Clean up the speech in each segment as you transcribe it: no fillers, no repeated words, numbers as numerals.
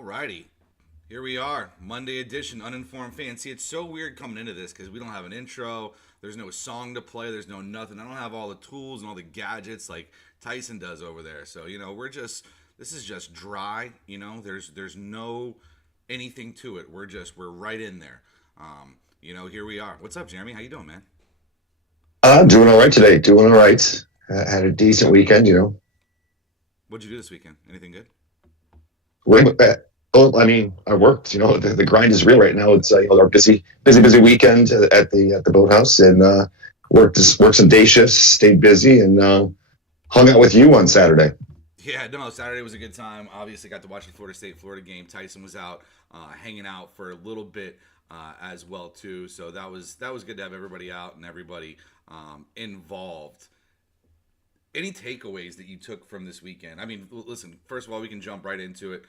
Alrighty, here we are, Monday edition, uninformed fan. See, it's so weird coming into this because we don't have an intro. There's no song to play. There's no nothing. I don't have all the tools and all the gadgets like Tyson does over there. So this is just dry. There's no anything to it. We're right in there. Here we are. What's up, Jeremy? How you doing, man? Doing all right today. Doing all right. Had a decent weekend. What'd you do this weekend? Anything good? I mean, I worked. The grind is real right now. It's our busy weekend at the boathouse, and worked some day shifts, stayed busy, and hung out with you on Saturday. Yeah, no, Saturday was a good time. Obviously, got to watch the Florida State-Florida game. Tyson was out hanging out for a little bit as well too. So that was good to have everybody out and everybody involved. Any takeaways that you took from this weekend? I mean, listen. First of all, we can jump right into it.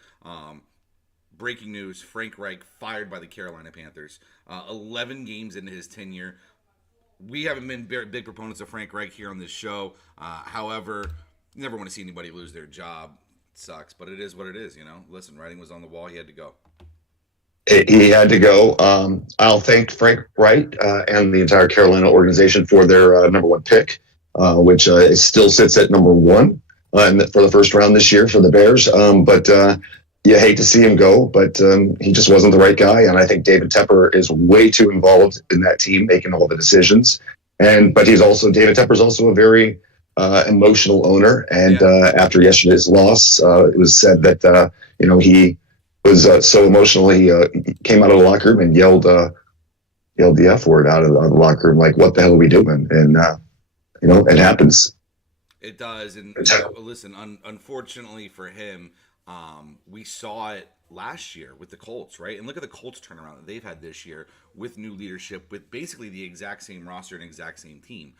Breaking news: Frank Reich fired by the Carolina Panthers. 11 games into his tenure. We haven't been big proponents of Frank Reich here on this show. However, you never want to see anybody lose their job. It sucks, but it is what it is. Listen, writing was on the wall. He had to go. He had to go. I'll thank Frank Wright and the entire Carolina organization for their number one pick, which still sits at number one for the first round this year for the Bears. But you hate to see him go, but he just wasn't the right guy. And I think David Tepper is way too involved in that team, making all the decisions. But David Tepper's also a very emotional owner. And after yesterday's loss, it was said that he was so emotional he came out of the locker room and yelled the F word out of the locker room, like, "What the hell are we doing?" And it happens. It does, and listen. Unfortunately for him, we saw it last year with the Colts, right? And look at the Colts turnaround that they've had this year with new leadership, with basically the exact same roster and exact same team.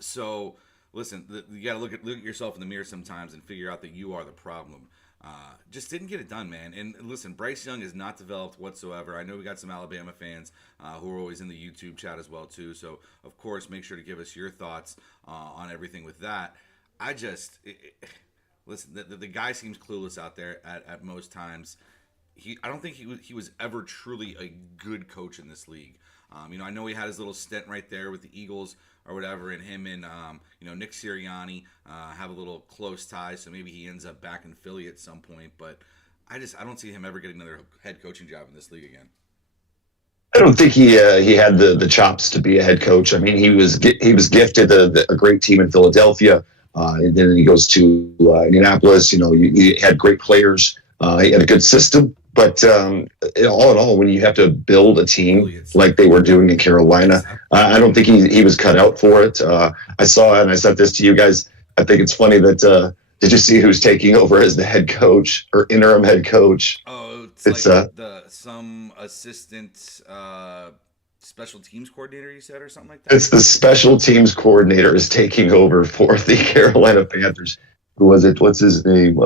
So listen, you got to look at yourself in the mirror sometimes and figure out that you are the problem. Just didn't get it done, man. And listen, Bryce Young is not developed whatsoever. I know we got some Alabama fans who are always in the YouTube chat as well too. So of course, make sure to give us your thoughts on everything with that. Listen. The guy seems clueless out there at most times. I don't think he was ever truly a good coach in this league. I know he had his little stint right there with the Eagles or whatever, and him and Nick Sirianni have a little close tie, so maybe he ends up back in Philly at some point. But I don't see him ever getting another head coaching job in this league again. I don't think he had the chops to be a head coach. I mean, he was gifted a great team in Philadelphia, and then he goes to Indianapolis. He had great players. He had a good system, but all in all, when you have to build a team like they were doing in Carolina, I don't think he was cut out for it. I saw, and I sent this to you guys. I think it's funny that did you see who's taking over as the head coach or interim head coach? Oh, It's like some assistant special teams coordinator, you said, or something like that. it's the special teams coordinator is taking over for the Carolina Panthers. Who was it? What's his name?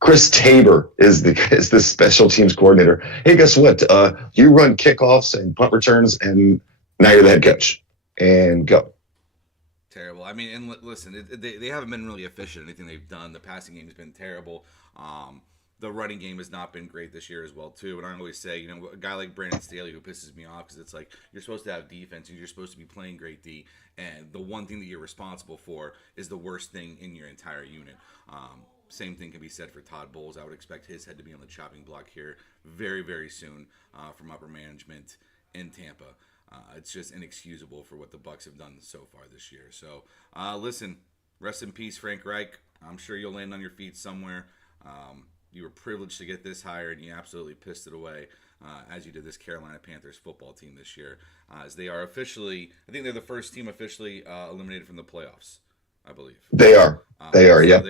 Chris Tabor is the special teams coordinator. Hey, guess what? You run kickoffs and punt returns, and now you're the head coach. And go. Terrible. I mean, and listen, they haven't been really efficient in anything they've done. The passing game has been terrible. The running game has not been great this year as well too. And I always say, a guy like Brandon Staley who pisses me off because it's like you're supposed to have defense and you're supposed to be playing great D, and the one thing that you're responsible for is the worst thing in your entire unit. Same thing can be said for Todd Bowles. I would expect his head to be on the chopping block here very, very soon from upper management in Tampa. It's just inexcusable for what the Bucks have done so far this year. So, listen, rest in peace, Frank Reich. I'm sure you'll land on your feet somewhere. You were privileged to get this hire, and you absolutely pissed it away as you did this Carolina Panthers football team this year. As they are officially, I think they're the first team officially eliminated from the playoffs, I believe. They are. They are. So Yep.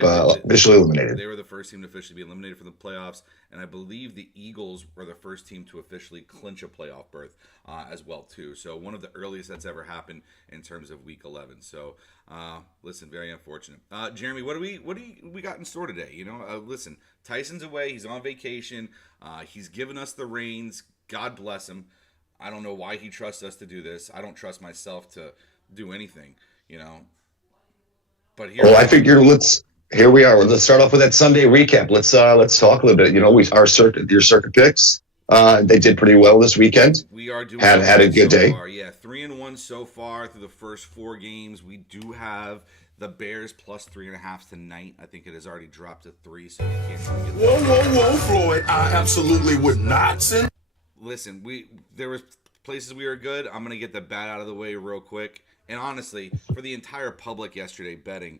Officially eliminated. they were the first team to officially be eliminated from the playoffs, and I believe the Eagles were the first team to officially clinch a playoff berth as well too. So one of the earliest that's ever happened in terms of Week 11. So listen, very unfortunate. Jeremy, what do we got in store today? Listen, Tyson's away. He's on vacation. He's given us the reins. God bless him. I don't know why he trusts us to do this. I don't trust myself to do anything. But here, Well, I figure here we are. Let's start off with that Sunday recap. Let's talk a little bit. You know, your circuit picks. They did pretty well this weekend. We are doing had a good day. Far. Yeah, 3-1 so far through the first 4 games. We do have the Bears plus 3.5 tonight. I think it has already dropped to 3, so you can't really get Whoa, Floyd! I absolutely would not send. Listen, there was places we were good. I'm gonna get the bad out of the way real quick. And honestly, for the entire public yesterday betting,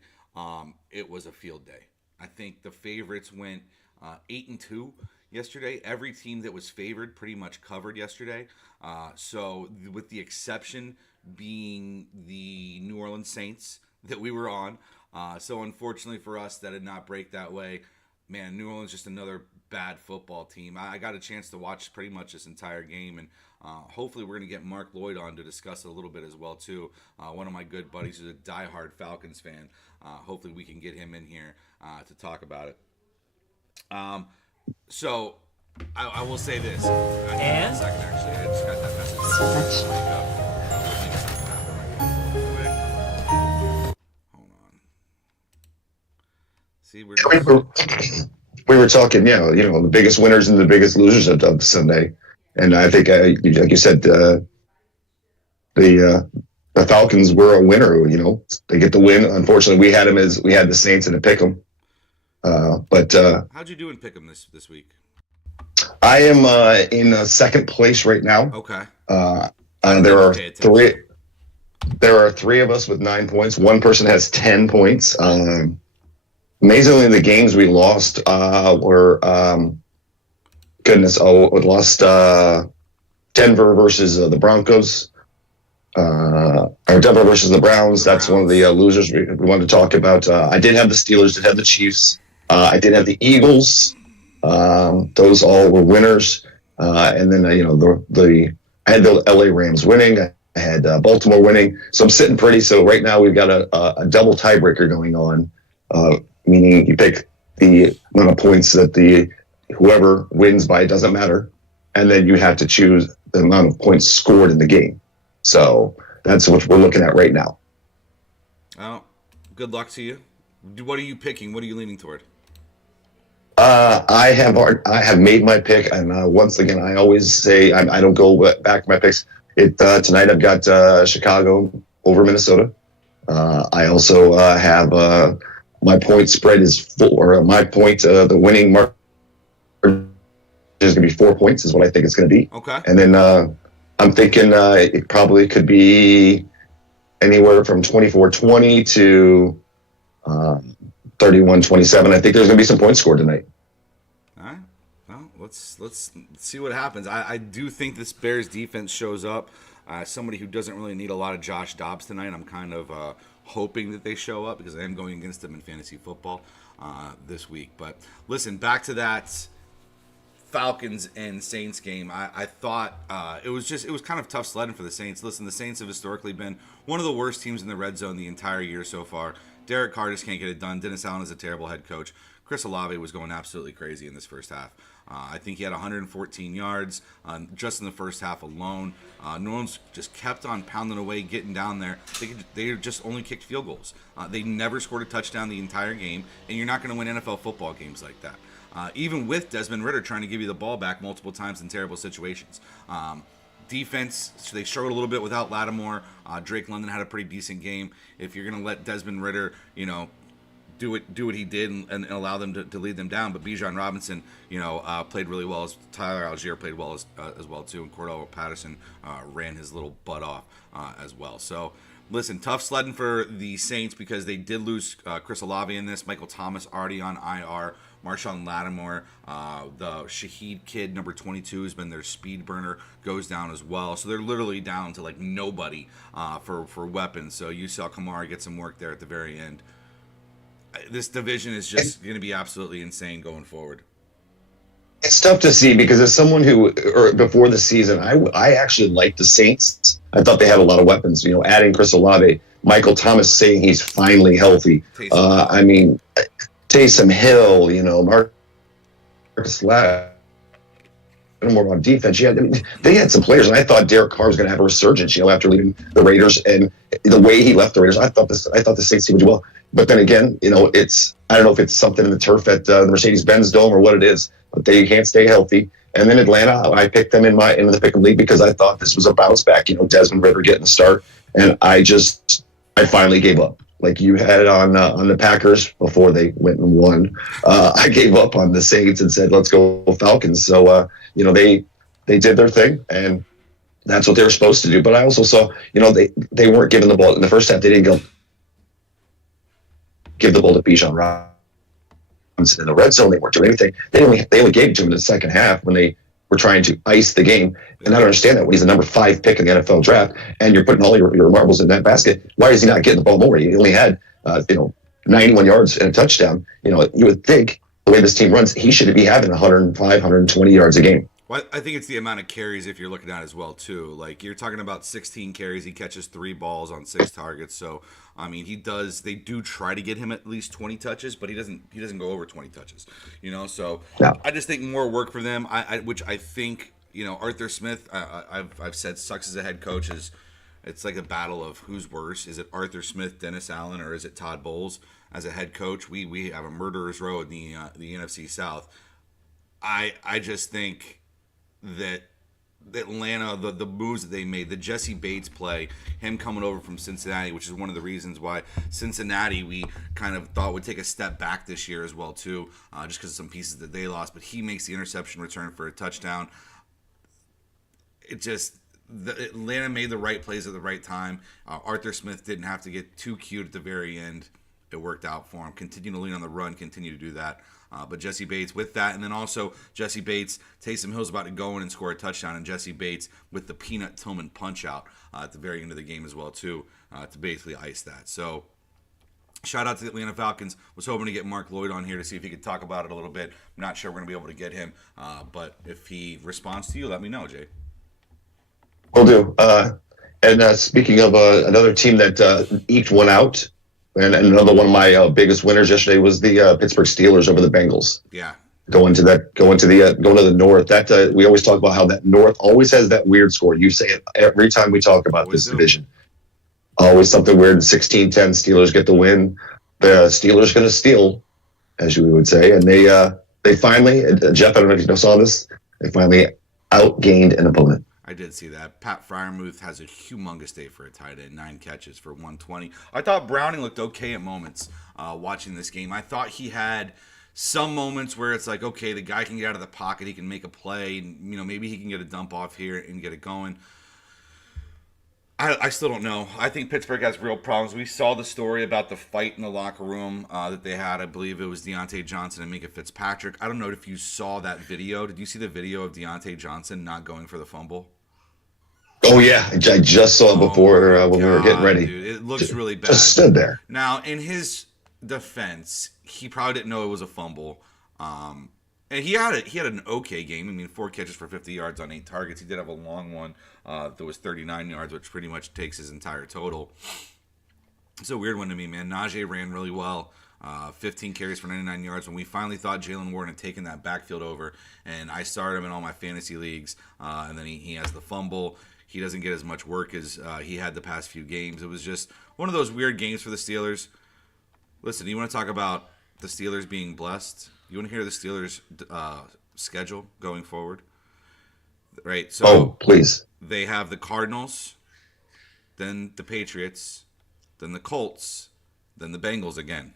it was a field day. I think the favorites went 8-2 yesterday. Every team that was favored pretty much covered yesterday. So with the exception being the New Orleans Saints that we were on. So unfortunately for us, that did not break that way. Man, New Orleans just another bad football team. I got a chance to watch pretty much this entire game, and hopefully we're going to get Mark Lloyd on to discuss it a little bit as well too. One of my good buddies who's a diehard Falcons fan. Hopefully we can get him in here to talk about it. So I will say this. And? Second, actually, I just got that message. Hold on. See, We were talking, the biggest winners and the biggest losers of Sunday, and I think, like you said, the Falcons were a winner. You know, they get the win. Unfortunately, we had the Saints in a pick 'em. But how'd you do in pick 'em this week? I am in second place right now. Okay. There are three. There are 3 of us with 9 points. One person has 10 points. Amazingly, the games we lost were we lost Denver versus the Broncos, or Denver versus the Browns. That's one of the losers we wanted to talk about. I did have the Steelers, did have the Chiefs. I did have the Eagles. Those all were winners. And then, I had the LA Rams winning. I had Baltimore winning. So I'm sitting pretty. So right now we've got a double tiebreaker going on. Meaning you pick the amount of points that whoever wins by, it doesn't matter, and then you have to choose the amount of points scored in the game. So that's what we're looking at right now. Oh, good luck to you. What are you picking? What are you leaning toward? I have made my pick, and once again, I always say I don't go back to my picks. Tonight I've got Chicago over Minnesota. I also have. My point spread is 4. My point, the winning mark is going to be 4 points, is what I think it's going to be. Okay. And then I'm thinking it probably could be anywhere from 24-20 to 31-27. I think there's going to be some points scored tonight. All right. Well, let's see what happens. I do think this Bears defense shows up. Somebody who doesn't really need a lot of Josh Dobbs tonight. I'm kind of hoping that they show up because I am going against them in fantasy football this week. But listen, back to that Falcons and Saints game. I thought it was kind of tough sledding for the Saints. Listen, the Saints have historically been one of the worst teams in the red zone the entire year so far. Derek Carr just can't get it done. Dennis Allen is a terrible head coach. Chris Olave was going absolutely crazy in this first half. I think he had 114 yards just in the first half alone. New Orleans just kept on pounding away, getting down there. They just only kicked field goals. They never scored a touchdown the entire game, and you're not going to win NFL football games like that. Even with Desmond Ridder trying to give you the ball back multiple times in terrible situations. Defense, so they struggled a little bit without Lattimore. Drake London had a pretty decent game. If you're going to let Desmond Ridder, do what he did and allow them to lead them down. But Bijan Robinson, played really well. Tyler Algier played well as well too, and Cordell Patterson ran his little butt off as well. So listen, tough sledding for the Saints because they did lose Chris Olave in this. Michael Thomas already on IR. Marshawn Lattimore, the Shaheed kid, number 22, has been their speed burner, goes down as well. So they're literally down to nobody for weapons. So you saw Kamara get some work there at the very end. This division is just going to be absolutely insane going forward. It's tough to see because as someone before the season, I actually liked the Saints. I thought they had a lot of weapons. Adding Chris Olave, Michael Thomas saying he's finally healthy. Taysom Hill, Marcus more on defense. They had some players, and I thought Derek Carr was going to have a resurgence, after leaving the Raiders, and the way he left the Raiders, I thought the Saints team would do well. But then again, I don't know if it's something in the turf at the Mercedes-Benz Dome or what it is, but they can't stay healthy. And then Atlanta, I picked them in the Pick'em League because I thought this was a bounce back. Desmond Ridder getting the start, and I finally gave up. Like you had on the Packers before they went and won. I gave up on the Saints and said, let's go Falcons. So, they did their thing, and that's what they were supposed to do. But I also saw, they weren't giving the ball. In the first half, they didn't go give the ball to Bijan Robinson in the red zone. They weren't doing anything. They only gave it to him in the second half when they were trying to ice the game. And I don't understand that when he's the number 5 pick in the NFL draft and you're putting all your marbles in that basket, why is he not getting the ball more? He only had, 91 yards and a touchdown. You would think the way this team runs, he should be having 105, 120 yards a game. Well, I think it's the amount of carries if you're looking at it as well, too. Like, you're talking about 16 carries. He catches 3 balls on 6 targets. So, I mean, they do try to get him at least 20 touches, but he doesn't go over 20 touches, So yeah. I just think more work for them, which I think, Arthur Smith, I've said sucks as a head coach. It's like a battle of who's worse. Is it Arthur Smith, Dennis Allen, or is it Todd Bowles as a head coach? We have a murderer's row in the NFC South. I just think that Atlanta, the moves that they made, the Jesse Bates play, him coming over from Cincinnati, which is one of the reasons why Cincinnati we kind of thought would take a step back this year as well too, just because of some pieces that they lost. But he makes the interception return for a touchdown. Atlanta made the right plays at the right time. Arthur Smith didn't have to get too cute at the very end. It worked out for him. Continue to lean on the run, continue to do that. But Jesse Bates with that, and then also Jesse Bates, Taysom Hill's about to go in and score a touchdown, and Jesse Bates with the Peanut Tillman punch out at the very end of the game as well too, to basically ice that. So shout out to the Atlanta Falcons. Was hoping to get Mark Lloyd on here to see if he could talk about it a little bit. I'm not sure we're going to be able to get him, but if he responds to you, let me know, Jay. Will do. And speaking of another team that eked one out, and another one of my biggest winners yesterday was the Pittsburgh Steelers over the Bengals. Yeah. Going to the North. That we always talk about how that North always has that weird score. You say it every time we talk about this division. Always something weird. 16-10 Steelers get the win. The Steelers going to steal, as you would say, and they finally, Jeff, I don't know if you saw this, they finally outgained an opponent. I did see that. Pat Freiermuth has a humongous day for a tight end, 9 catches for 120. I thought Browning looked okay at moments watching this game. I thought he had some moments where it's like, okay, the guy can get out of the pocket, he can make a play, and, maybe he can get a dump off here and get it going. I still don't know. I think Pittsburgh has real problems. We saw the story about the fight in the locker room that they had. I believe it was Deontay Johnson and Minka Fitzpatrick. I don't know if you saw that video. Did you see the video of Deontay Johnson not going for the fumble? Oh, yeah. I just saw it before when we were getting ready. Dude, it looks really bad. Just stood there. Now, in his defense, he probably didn't know it was a fumble. And he had an okay game. I mean, 4 catches for 50 yards on 8 targets. He did have a long one that was 39 yards, which pretty much takes his entire total. It's a weird one to me, man. Najee ran really well. 15 carries for 99 yards. When we finally thought Jaylen Warren had taken that backfield over, and I started him in all my fantasy leagues, and then he has the fumble. He doesn't get as much work as he had the past few games. It was just one of those weird games for the Steelers. Listen, you want to talk about the Steelers being blessed? You want to hear the Steelers' schedule going forward? Right. So please. They have the Cardinals, then the Patriots, then the Colts, then the Bengals again.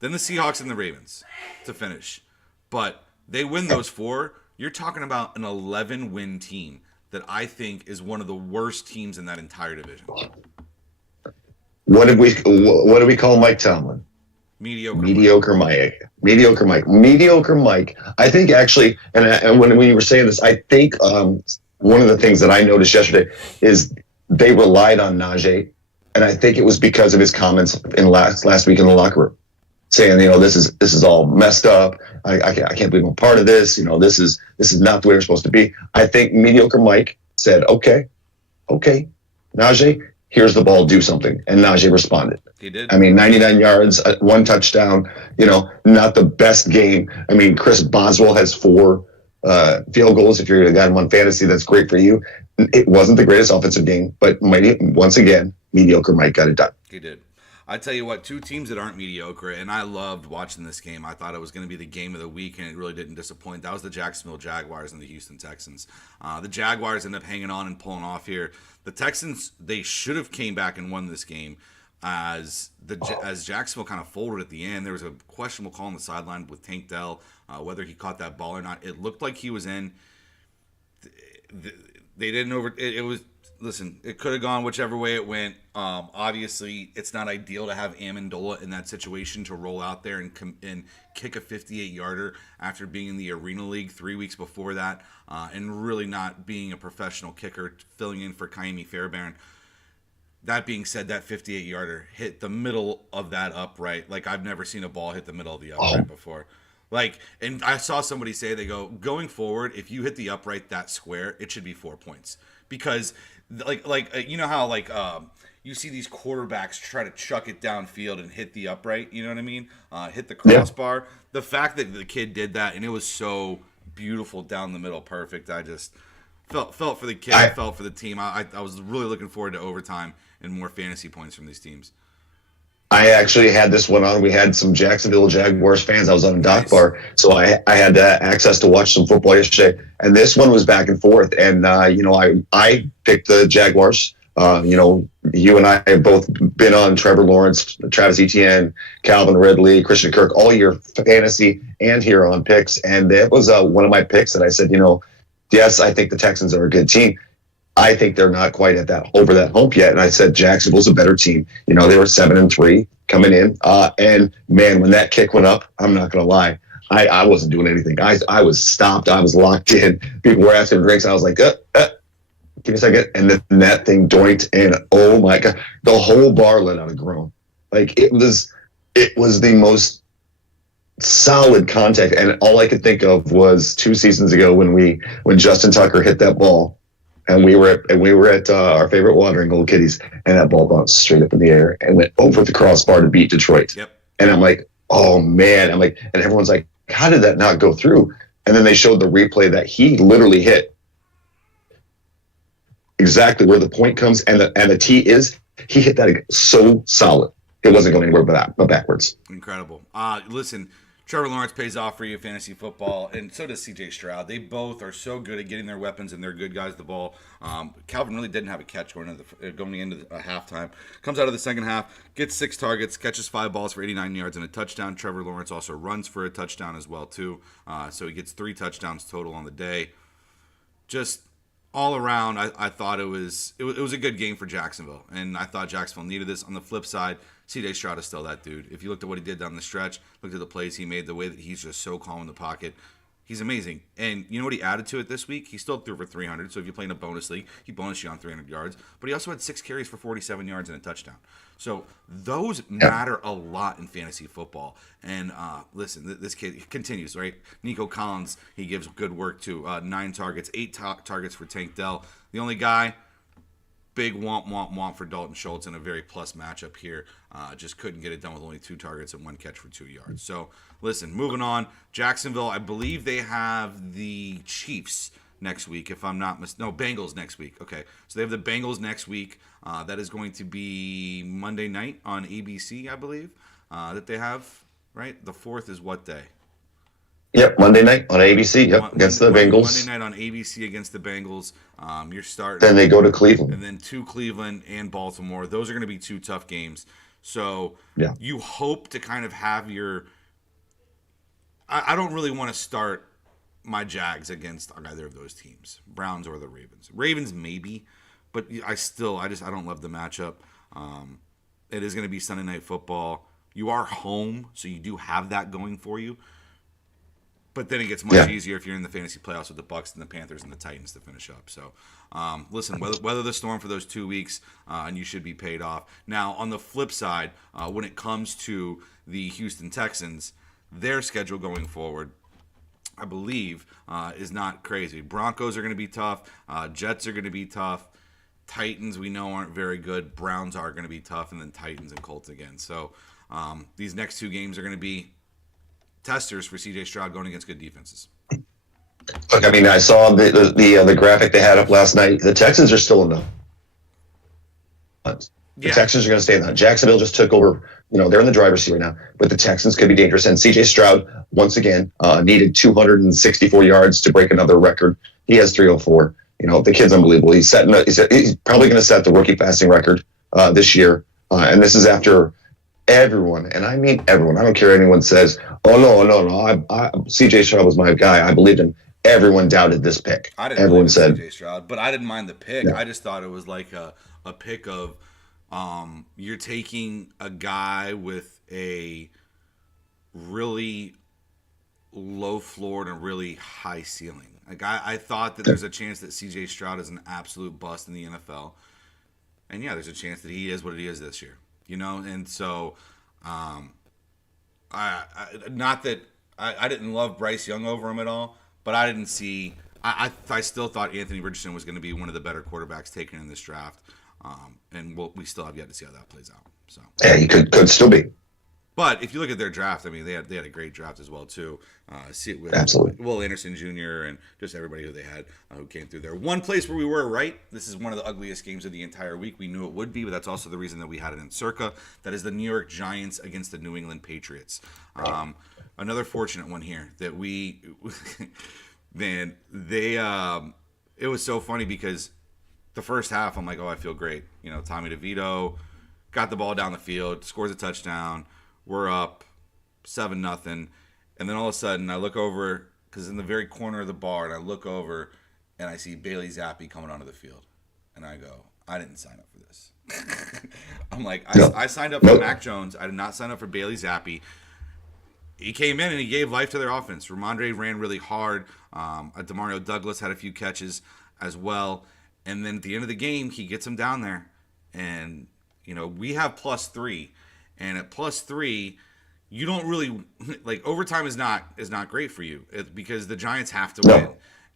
Then the Seahawks and the Ravens to finish. But they win those 4. You're talking about an 11-win team that I think is one of the worst teams in that entire division. What did we call Mike Tomlin? Mediocre Mike. I think actually, and when you were saying this, I think one of the things that I noticed yesterday is they relied on Najee, and I think it was because of his comments in last week in the locker room, saying, this is all messed up. I can't believe I'm part of this. This is not the way we're supposed to be. I think mediocre Mike said, okay, Najee, here's the ball, do something. And Najee responded. He did. I mean, 99 yards, 1 touchdown, not the best game. I mean, Chris Boswell has 4 field goals. If you're a guy in one fantasy, that's great for you. It wasn't the greatest offensive game, but once again, mediocre Mike got it done. He did. I tell you what, two teams that aren't mediocre, and I loved watching this game. I thought it was going to be the game of the week, and it really didn't disappoint. That was the Jacksonville Jaguars and the Houston Texans. The Jaguars ended up hanging on and pulling off here. The Texans, they should have came back and won this game as Jacksonville kind of folded at the end. There was a questionable call on the sideline with Tank Dell, whether he caught that ball or not. It looked like he was in. They didn't over. It was. Listen, it could have gone whichever way it went. Obviously, it's not ideal to have Amendola in that situation to roll out there and kick a 58-yarder after being in the Arena League 3 weeks before that, and really not being a professional kicker, filling in for Kaimi Fairbairn. That being said, that 58-yarder hit the middle of that upright. Like, I've never seen a ball hit the middle of the upright before. Like, and I saw somebody say, they go, going forward, if you hit the upright that square, it should be 4 points. Because, you know how, you see these quarterbacks try to chuck it downfield and hit the upright, you know what I mean? Hit the crossbar. Yeah. The fact that the kid did that, and it was so beautiful down the middle, perfect. I just felt for the kid, felt for the team. I was really looking forward to overtime and more fantasy points from these teams. I actually had this one on. We had some Jacksonville Jaguars fans. I was on a dock bar, so I had access to watch some football yesterday. And this one was back and forth. And, I picked the Jaguars. You and I have both been on Trevor Lawrence, Travis Etienne, Calvin Ridley, Christian Kirk, all your fantasy and here on picks. And it was one of my picks that I said, yes, I think the Texans are a good team. I think they're not quite over that hump yet. And I said Jacksonville's a better team. They were 7-3 coming in. And man, when that kick went up, I'm not going to lie, I wasn't doing anything. I was stopped. I was locked in. People were asking drinks. I was like, give me a second. And then that thing doinked, and oh my God, the whole bar let out a groan. Like it was the most solid contact. And all I could think of was 2 seasons ago when Justin Tucker hit that ball. And we were at our favorite watering hole, Kitties, and that ball bounced straight up in the air and went over the crossbar to beat Detroit. Yep. And I'm like, oh man! And everyone's like, how did that not go through? And then they showed the replay that he literally hit exactly where the point comes and the tee is. He hit that so solid, it wasn't going anywhere but backwards. Incredible. Listen. Trevor Lawrence pays off for you fantasy football, and so does C.J. Stroud. They both are so good at getting their weapons and they're good guys the ball. Calvin really didn't have a catch going into the halftime. Comes out of the second half, gets 6 targets, catches 5 balls for 89 yards and a touchdown. Trevor Lawrence also runs for a touchdown as well too. So he gets 3 touchdowns total on the day. Just all around, I thought it was a good game for Jacksonville, and I thought Jacksonville needed this. On the flip side, C.J. Stroud is still that dude. If you looked at what he did down the stretch, looked at the plays he made, the way that he's just so calm in the pocket, he's amazing. And you know what he added to it this week? He still threw for 300. So if you're playing a bonus league, he bonused you on 300 yards. But he also had 6 carries for 47 yards and a touchdown. So those matter a lot in fantasy football. And listen, this kid continues, right? Nico Collins, he gives good work to 9 targets, 8 targets for Tank Dell. The only guy, big womp for Dalton Schultz in a very plus matchup here. Just couldn't get it done with only 2 targets and 1 catch for 2 yards. So, listen, moving on. Jacksonville, I believe they have the Chiefs next week, if I'm not mistaken. No, Bengals next week. Okay, so they have the Bengals next week. That is going to be Monday night on ABC, I believe, that they have, right? The 4th is what day? Yep, Monday night on ABC. Yep, against the Bengals. Monday night on ABC against the Bengals. You're starting. Then they go to Cleveland. And then to Cleveland and Baltimore. Those are going to be 2 tough games. So you hope to kind of have your. I don't really want to start my Jags against either of those teams, Browns or the Ravens. Ravens maybe, but I don't love the matchup. It is going to be Sunday Night Football. You are home, so you do have that going for you. But then it gets much easier if you're in the fantasy playoffs with the Bucs and the Panthers and the Titans to finish up. So, listen, weather the storm for those 2 weeks, and you should be paid off. Now, on the flip side, when it comes to the Houston Texans, their schedule going forward, I believe, is not crazy. Broncos are going to be tough. Jets are going to be tough. Titans, we know, aren't very good. Browns are going to be tough, and then Titans and Colts again. So, these next 2 games are going to be testers for C.J. Stroud going against good defenses. Look, I mean, I saw the graphic they had up last night. The Texans are still in the hunt. The Texans are going to stay in the hunt. Jacksonville just took over. They're in the driver's seat right now, but the Texans could be dangerous. And C.J. Stroud, once again, needed 264 yards to break another record. He has 304. The kid's unbelievable. He's probably going to set the rookie passing record this year. And this is after everyone, and I mean everyone. I don't care anyone says, "Oh no, C.J. Stroud was my guy. I believed him." Everyone doubted this pick. Everyone said C.J. Stroud, but I didn't mind the pick. Yeah. I just thought it was like a pick of you're taking a guy with a really low floor and a really high ceiling. Like I thought that there's a chance that C.J. Stroud is an absolute bust in the NFL, and yeah, there's a chance that he is what he is this year. And so, I didn't love Bryce Young over him at all, but I didn't see. I still thought Anthony Richardson was going to be one of the better quarterbacks taken in this draft, and we still have yet to see how that plays out. So yeah, he could still be. But if you look at their draft, I mean, they had a great draft as well too. Absolutely. Will Anderson Jr. and just everybody who they had who came through there. One place where we were right. This is one of the ugliest games of the entire week. We knew it would be, but that's also the reason that we had it in Circa. That is the New York Giants against the New England Patriots. Another fortunate one here that we, man, it was so funny because the first half I'm like, oh, I feel great. Tommy DeVito got the ball down the field, scores a touchdown. We're up 7-0, and then all of a sudden I look over because in the very corner of the bar, and I look over and I see Bailey Zappi coming onto the field, and I go, I didn't sign up for this. I'm like, I signed up for Mac Jones. I did not sign up for Bailey Zappi. He came in and he gave life to their offense. Ramondre ran really hard. Demario Douglas had a few catches as well, and then at the end of the game, he gets him down there, and we have +3. And at +3, you don't really like overtime is not great for you because the Giants have to win,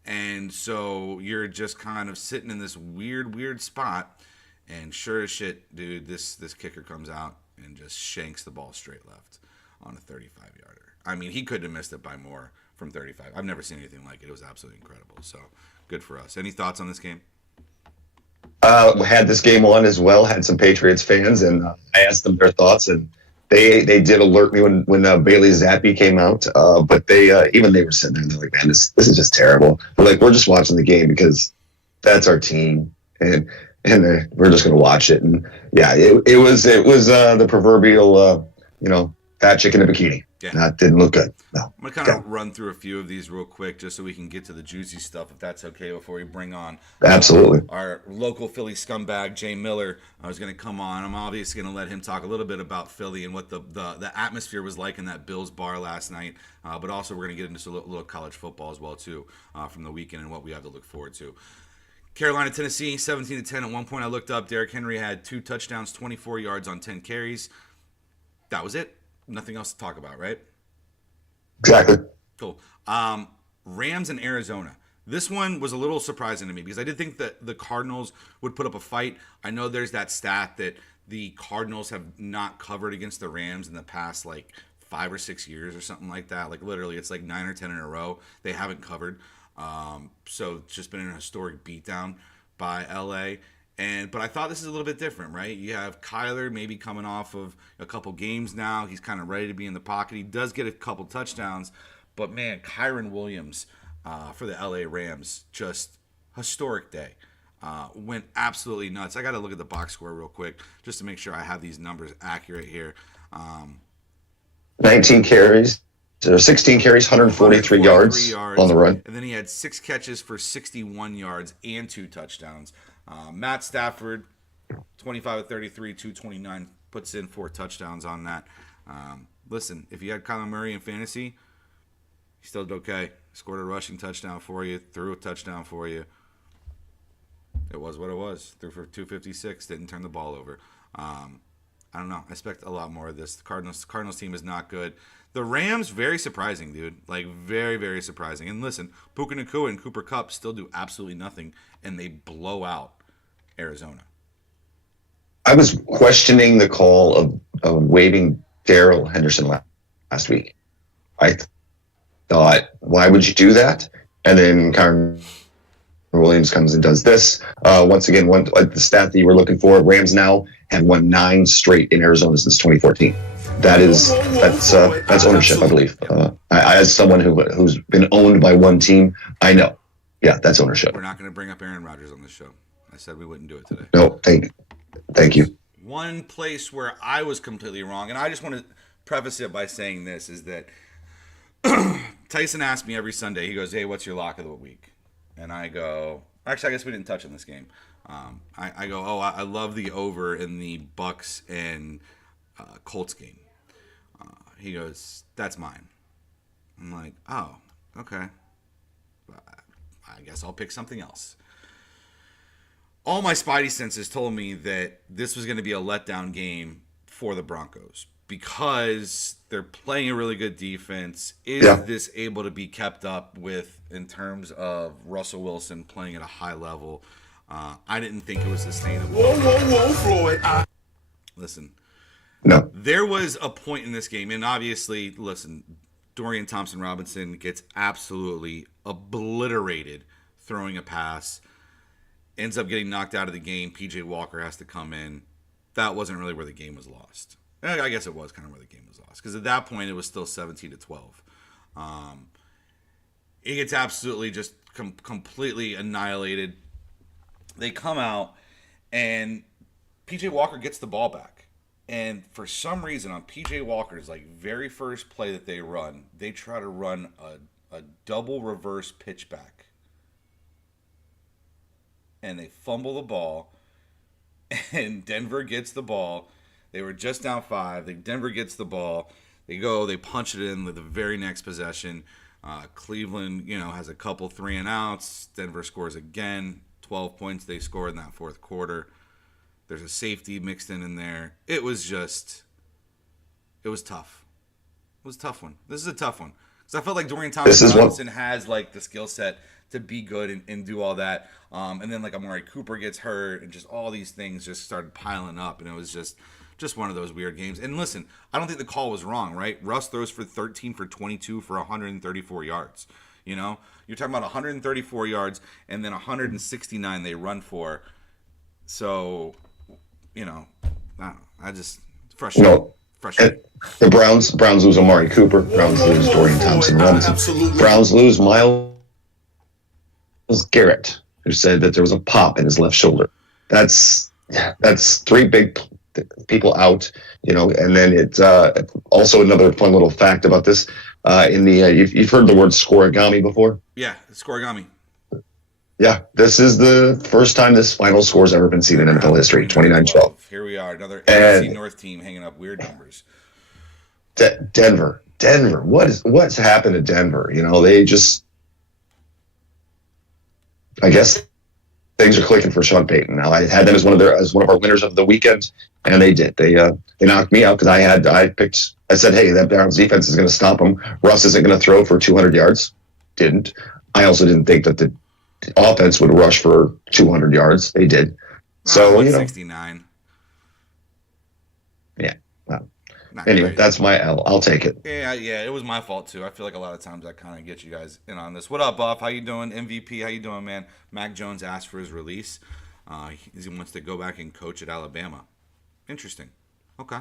and so you're just kind of sitting in this weird spot. And sure as shit, dude, this kicker comes out and just shanks the ball straight left on a 35-yarder. I mean, he couldn't have missed it by more from 35. I've never seen anything like it. It was absolutely incredible. So good for us. Any thoughts on this game? Had this game on as well, had some Patriots fans, and I asked them their thoughts, and they did alert me when Bailey Zappi came out, but they were sitting there and they're like, man, this is just terrible. They're like, we're just watching the game because that's our team, and we're just going to watch it. And yeah, it was the proverbial fat chicken in a bikini. Yeah. That didn't look good. No. I'm going to kind of run through a few of these real quick just so we can get to the juicy stuff, if that's okay, before we bring on absolutely our local Philly scumbag, Jay Miller. I was going to come on. I'm obviously going to let him talk a little bit about Philly and what the atmosphere was like in that Bills bar last night, but also we're going to get into a little college football as well, too, from the weekend and what we have to look forward to. Carolina, Tennessee, 17-10. At one point I looked up, Derrick Henry had 2 touchdowns, 24 yards on 10 carries. That was it. Nothing else to talk about, right? Exactly. Cool. Rams and Arizona. This one was a little surprising to me because I did think that the Cardinals would put up a fight. I know there's that stat that the Cardinals have not covered against the Rams in the past 5 or 6 years or something like that. Like literally it's 9 or 10 in a row they haven't covered. So it's just been an historic beatdown by LA. But I thought this is a little bit different, right? You have Kyler maybe coming off of a couple games now. He's kind of ready to be in the pocket. He does get a couple touchdowns. But, man, Kyren Williams for the LA Rams, just historic day. Went absolutely nuts. I got to look at the box score real quick just to make sure I have these numbers accurate here. 19 carries. So 16 carries, 143 yards on the run. And then he had 6 catches for 61 yards and 2 touchdowns. Matt Stafford, 25 of 33, 229, puts in 4 touchdowns on that. Listen, if you had Kyler Murray in fantasy, he still did okay. Scored a rushing touchdown for you, threw a touchdown for you. It was what it was. Threw for 256, didn't turn the ball over. I don't know. I expect a lot more of this. The Cardinals team is not good. The Rams, very surprising, dude. Very, very surprising. And listen, Puka Nacua and Cooper Kupp still do absolutely nothing, and they blow out Arizona. I was questioning the call of waiving Darrell Henderson last week. I thought, why would you do that? And then Kyron Williams comes and does this. Once again, like the stat that you were looking for, Rams now have won 9 straight in Arizona since 2014. That's ownership, I believe. As someone who's been owned by one team, I know. Yeah, that's ownership. We're not going to bring up Aaron Rodgers on this show. I said we wouldn't do it today. No, thank you. One place where I was completely wrong, and I just want to preface it by saying this, is that Tyson asks me every Sunday, he goes, hey, what's your lock of the week? And I go, actually, I guess we didn't touch on this game. I go, I love the over in the Bucks and Colts game. He goes, that's mine. I'm like, oh, okay. I guess I'll pick something else. All my spidey senses told me that this was going to be a letdown game for the Broncos because they're playing a really good defense. Is this able to be kept up with in terms of Russell Wilson playing at a high level? I didn't think it was sustainable. Whoa, Floyd. Listen. No. There was a point in this game, and obviously, listen, Dorian Thompson-Robinson gets absolutely obliterated throwing a pass, ends up getting knocked out of the game. PJ Walker has to come in. That wasn't really where the game was lost. I guess it was kind of where the game was lost, because at that point it was still 17-12. It gets absolutely just completely annihilated. They come out, and PJ Walker gets the ball back. And for some reason, on PJ Walker's very first play that they run, they try to run a double reverse pitch back. And they fumble the ball, and Denver gets the ball. They were just down 5. Denver gets the ball. They punch it in with the very next possession. Cleveland, has a couple 3-and-outs. Denver scores again. 12 points they scored in that fourth quarter. There's a safety mixed in there. It was tough. It was a tough one. This is a tough one. Because I felt like Dorian Thompson-Robinson has the skill set to be good and do all that. And then Amari Cooper gets hurt, and just all these things just started piling up. And it was just one of those weird games. And listen, I don't think the call was wrong, right? Russ throws for 13 for 22 for 134 yards. You're talking about 134 yards and then 169 they run for. So, I just frustrated. The Browns lose Amari Cooper. Browns lose Dorian Thompson-Robinson. Browns lose Myles Garrett, who said that there was a pop in his left shoulder. That's 3 big people out, and then it's also another fun little fact about this. You've heard the word scoregami before? Yeah, scoregami. Yeah, this is the first time this final score has ever been seen in NFL history, 29-12. Here we are, another NFC North team hanging up weird numbers. Denver. What's happened to Denver? They just, I guess things are clicking for Sean Payton. Now, I had them as one of our winners of the weekend, and they did. They knocked me out because I said, hey, that Browns defense is going to stop them. Russ isn't going to throw for 200 yards. Didn't. I also didn't think that the offense would rush for 200 yards. They did. So 169. Yeah. Anyway, that's my L. I'll take it. Yeah, it was my fault too. I feel like a lot of times I kind of get you guys in on this. What up, Buff? How you doing? MVP, how you doing, man? Mac Jones asked for his release. He wants to go back and coach at Alabama. Interesting. Okay.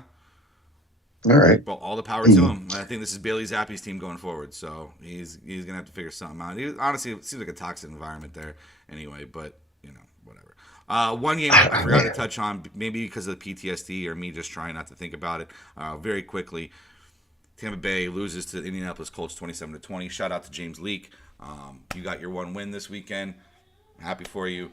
All right. Well, all the power to him. I think this is Bailey Zappi's team going forward, so he's gonna have to figure something out. Honestly, it seems like a toxic environment there anyway, but whatever. One game I forgot to touch on, maybe because of the PTSD or me just trying not to think about it. Very quickly, Tampa Bay loses to the Indianapolis Colts 27-20. Shout out to James Leake. You got your one win this weekend. Happy for you.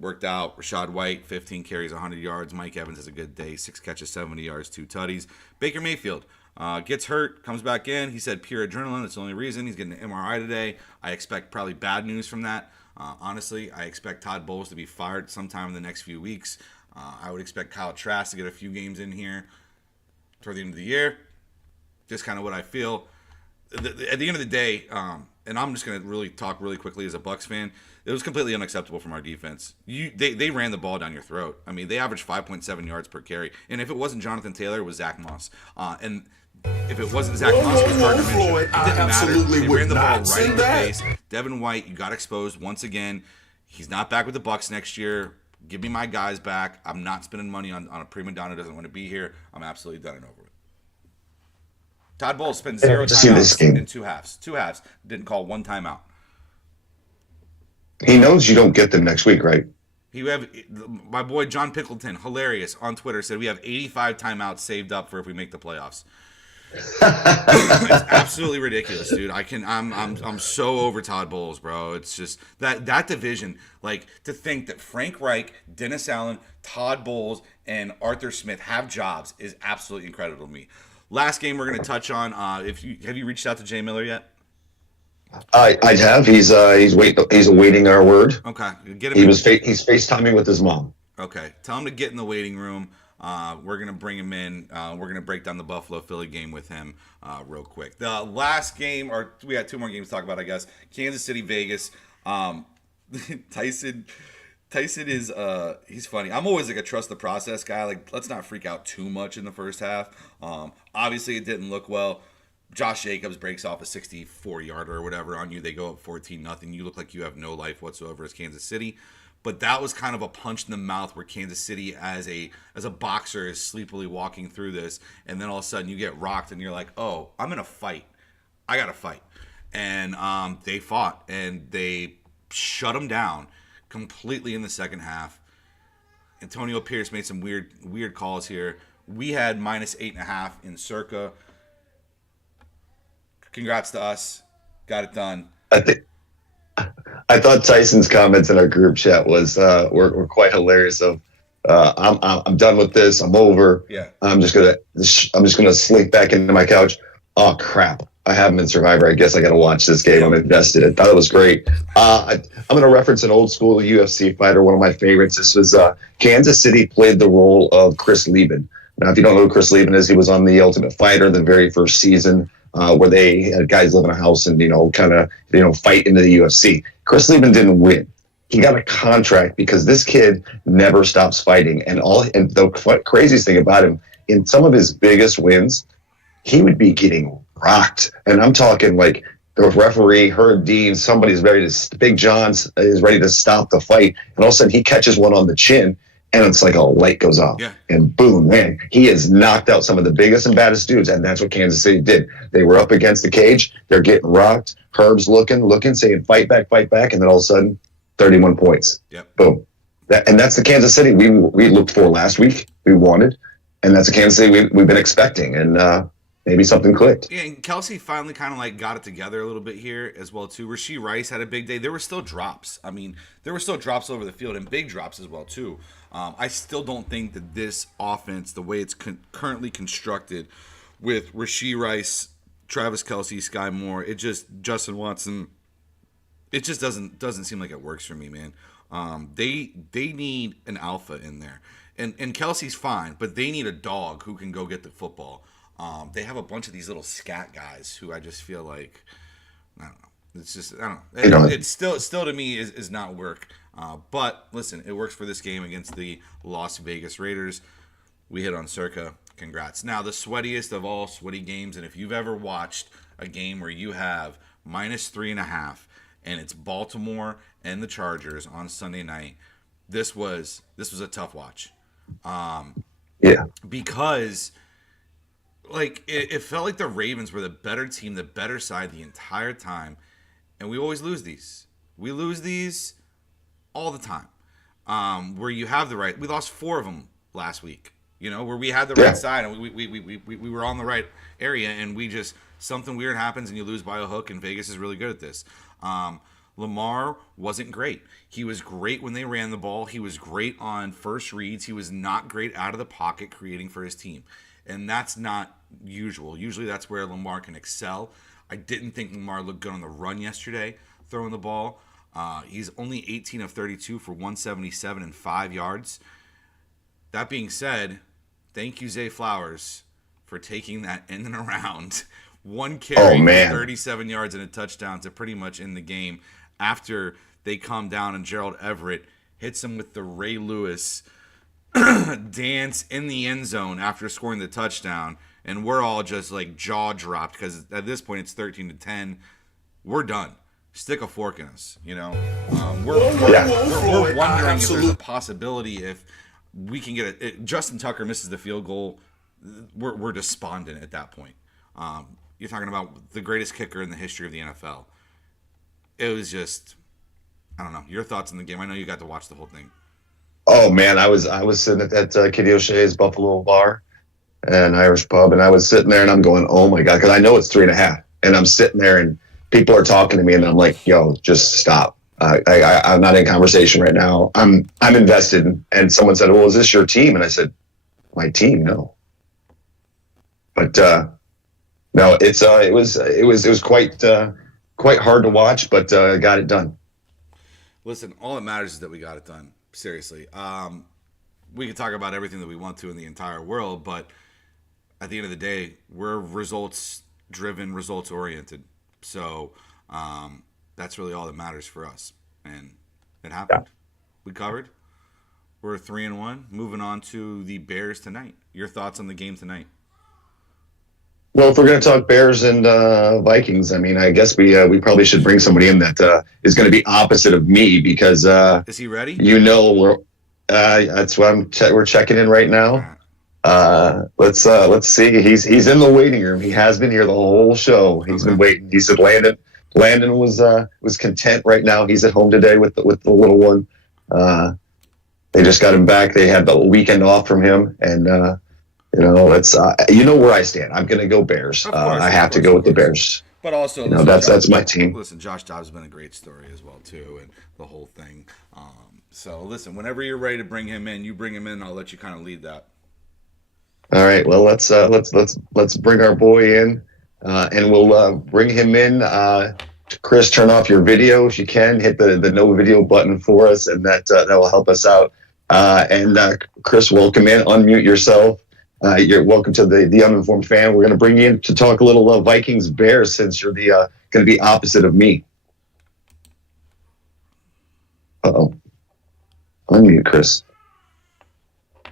Worked out. Rashad White, 15 carries, 100 yards. Mike Evans has a good day. 6 catches, 70 yards, 2 tutties. Baker Mayfield gets hurt, comes back in. He said pure adrenaline. That's the only reason. He's getting an MRI today. I expect probably bad news from that. Honestly, I expect Todd Bowles to be fired sometime in the next few weeks. I would expect Kyle Trask to get a few games in here toward the end of the year. Just kind of what I feel. At the end of the day, and I'm just going to really talk really quickly as a Bucs fan, it was completely unacceptable from our defense. They ran the ball down your throat. I mean, they averaged 5.7 yards per carry. And if it wasn't Jonathan Taylor, it was Zach Moss. And If it wasn't Zach Moss was Gardner Minshew, Floyd, it I didn't matter. absolutely They would ran the ball not right send in the that. face. Devin White, you got exposed once again. He's not back with the Bucks next year. Give me my guys back. I'm not spending money on a prima donna who doesn't want to be here. I'm absolutely done and over with. Todd Bowles spent 0 See this timeouts game. in 2 halves. 2 halves. Didn't call 1 timeout. He knows you don't get them next week, right? My boy John Pickleton, hilarious, on Twitter said we have 85 timeouts saved up for if we make the playoffs. It's absolutely ridiculous, dude. I'm so over Todd Bowles, bro. It's just that division, like, to think that Frank Reich, Dennis Allen, Todd Bowles, and Arthur Smith have jobs is absolutely incredible to me. Last game we're gonna touch on. Have you reached out to Jay Miller yet? I have. He's awaiting our word. Okay, get him. He's FaceTiming with his mom. Okay, tell him to get in the waiting room. We're gonna bring him in. We're gonna break down the Buffalo Philly game with him real quick. The last game, or we got 2 more games to talk about, I guess. Kansas City, Vegas. Tyson is he's funny. I'm always like a trust the process guy. Like, let's not freak out too much in the first half. Obviously it didn't look well. Josh Jacobs breaks off a 64-yarder or whatever on you. They go up 14-0. You look like you have no life whatsoever as Kansas City. But that was kind of a punch in the mouth where Kansas City, as a boxer, is sleepily walking through this, and then all of a sudden you get rocked, and you're like, "Oh, I'm in a fight. I got to fight." And they fought, and they shut them down completely in the second half. Antonio Pierce made some weird calls here. We had -8.5 in Circa. Congrats to us. Got it done. I thought Tyson's comments in our group chat were quite hilarious. I'm done with this. I'm over. Yeah. I'm just gonna slink back into my couch. Oh crap! I haven't been Survivor. I guess I got to watch this game. I'm invested. I thought it was great. I'm going to reference an old school UFC fighter, one of my favorites. This was Kansas City played the role of Chris Lieben. Now, if you don't know who Chris Lieben is, he was on The Ultimate Fighter the very first season. Where they had guys live in a house and, fight into the UFC. Chris Lieben didn't win. He got a contract because this kid never stops fighting. And the craziest thing about him, in some of his biggest wins, he would be getting rocked. And I'm talking like the referee, Herb Dean, Big John is ready to stop the fight. And all of a sudden he catches one on the chin. And it's like a light goes off. Yeah. And boom, man, he has knocked out some of the biggest and baddest dudes. And that's what Kansas City did. They were up against the cage. They're getting rocked. Herb's looking, saying, fight back. And then all of a sudden, 31 points. Yep. Boom. That's the Kansas City we looked for last week. We wanted. And that's the Kansas City we've been expecting. And maybe something clicked. Yeah, and Kelsey finally kind of like got it together a little bit here as well too. Rashee Rice had a big day. There were still drops. I mean, there were still drops over the field and big drops as well too. I still don't think that this offense, the way it's currently constructed, with Rashee Rice, Travis Kelsey, Sky Moore, Justin Watson, it just doesn't seem like it works for me, man. They need an alpha in there, and Kelsey's fine, but they need a dog who can go get the football. They have a bunch of these little scat guys who I just feel like, I don't know. It's just, I don't know. It's still to me is not work. But listen, it works for this game against the Las Vegas Raiders. We hit on Circa. Congrats. Now, the sweatiest of all sweaty games, and if you've ever watched a game where you have -3.5 and it's Baltimore and the Chargers on Sunday night, this was a tough watch. Yeah. Because like it felt like the Ravens were the better team, the better side the entire time, and we always lose these. We lose these all the time. Where you have the right. We lost 4 of them last week. Where we had the right side and we were on the right area, and we just something weird happens and you lose by a hook. And Vegas is really good at this. Lamar wasn't great. He was great when they ran the ball. He was great on first reads. He was not great out of the pocket creating for his team. And that's not usual. Usually that's where Lamar can excel. I didn't think Lamar looked good on the run yesterday, throwing the ball. He's only 18 of 32 for 177 and 5 yards. That being said, thank you, Zay Flowers, for taking that in and around. 1 carry, 37 yards and a touchdown to pretty much end the game after they calm down and Gerald Everett hits him with the Ray Lewis dance in the end zone after scoring the touchdown, and we're all just like jaw dropped because at this point it's 13-10. We're done. Stick a fork in us, you know. We're wondering if there's a possibility if we can get it. Justin Tucker misses the field goal. We're despondent at that point. You're talking about the greatest kicker in the history of the NFL. It was just, I don't know. Your thoughts on the game? I know you got to watch the whole thing. Oh man, I was sitting at that Kitty O'Shea's Buffalo Bar, an Irish pub, and I was sitting there and I'm going, oh my god, because I know it's 3.5, and I'm sitting there and people are talking to me and I'm like, yo, just stop. I'm not in conversation right now. I'm invested. And someone said, well, is this your team? And I said, my team, no. But no, it was quite hard to watch, but got it done. Listen, all that matters is that we got it done. Seriously. We can talk about everything that we want to in the entire world, but at the end of the day, we're results driven, results oriented. So that's really all that matters for us. And it happened. Yeah. We covered. We're 3-1. Moving on to the Bears tonight. Your thoughts on the game tonight? Well, if we're going to talk Bears and Vikings, I mean, I guess we probably should bring somebody in that is going to be opposite of me because is he ready? You know, that's what we're checking in right now. Let's see. He's in the waiting room. He has been here the whole show. He's been waiting. He said Landon was content right now. He's at home today with the little one. They just got him back. They had the weekend off from him, and you know, it's you know where I stand. I'm going to go Bears. I have to go with the Bears. But also, you know, that's my team. Listen, Josh Dobbs has been a great story as well too, and the whole thing. So listen, whenever you're ready to bring him in, you bring him in. I'll let you kind of lead that. All right. Well, let's bring our boy in, and we'll bring him in. Chris, turn off your video if you can. Hit the no video button for us, and that will help us out. And Chris, welcome in. Unmute yourself. You're welcome to the Uninformed Fan. We're going to bring you in to talk a little Vikings Bears since you're the going to be opposite of me. Uh-oh. Unmute Chris.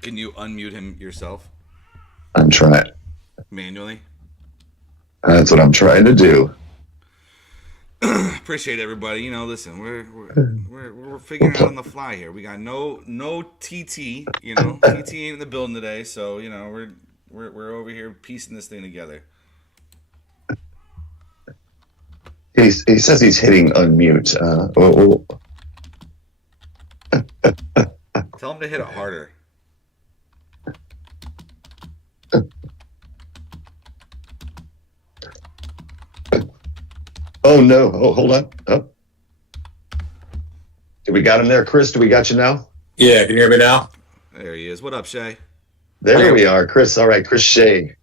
Can you unmute him yourself? I'm trying. Manually? That's what I'm trying to do. Appreciate everybody. You know, listen, we're figuring it out on the fly here. We got no TT. You know, TT ain't in the building today, so you know we're over here piecing this thing together. He says he's hitting unmute. Tell him to hit it harder. Oh no! Oh, hold on. Oh, we got him there, Chris? Do we got you now? Yeah, can you hear me now? There he is. What up, Shay? There we are, Chris. All right, Chris Shea.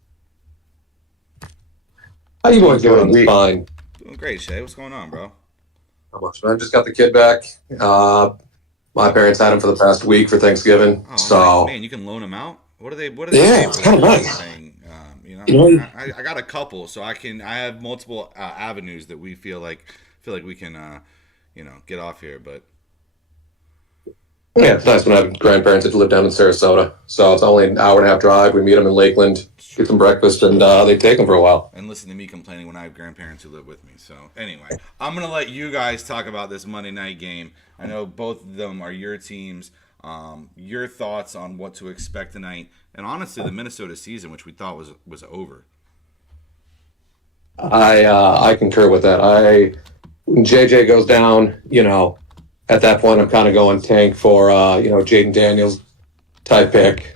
How you boys doing? Fine. Doing great, Shay. What's going on, bro? Not much, man. Just got the kid back. My parents had him for the past week for Thanksgiving. Oh, so man, you can loan him out. What are they? Yeah, it's kind of nice. You know, I got a couple, so I have multiple avenues that we feel like we can, you know, get off here. But yeah, it's nice when I have grandparents that live down in Sarasota. So it's only an hour and a half drive. We meet them in Lakeland, get some breakfast, and they take them for a while. And listen to me complaining when I have grandparents who live with me. So anyway, I'm gonna let you guys talk about this Monday night game. I know both of them are your teams. Your thoughts on what to expect tonight, and honestly, the Minnesota season, which we thought was over. I concur with that. When JJ goes down, you know, at that point, I'm kind of going tank for you know, Jaden Daniels type pick,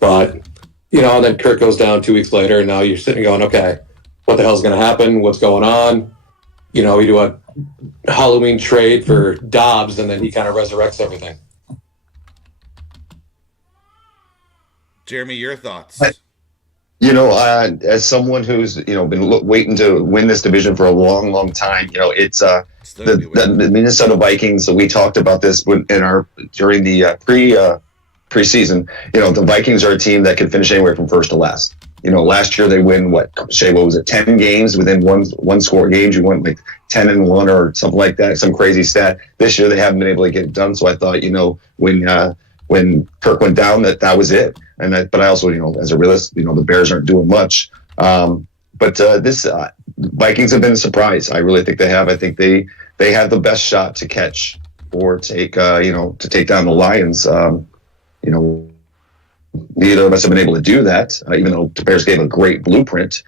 but you know, and then Kirk goes down 2 weeks later, and now you're sitting going, okay, what the hell's going to happen? What's going on? You know, we do a Halloween trade for Dobbs, and then he kind of resurrects everything. Jeremy, your thoughts? You know, as someone who's, you know, been waiting to win this division for a long, long time, you know, it's the Minnesota Vikings. We talked about this during the preseason. You know, the Vikings are a team that can finish anywhere from first to last. You know, last year they win what was it, 10 games within one score games? You went like 10-1 or something like that, some crazy stat. This year they haven't been able to get it done. So I thought, you know, when when Kirk went down, that was it. But I also, as a realist, the Bears aren't doing much. But this Vikings have been a surprise. I really think they have. I think they have the best shot to catch or take to take down the Lions. Neither of us have been able to do that, even though the Bears gave a great blueprint.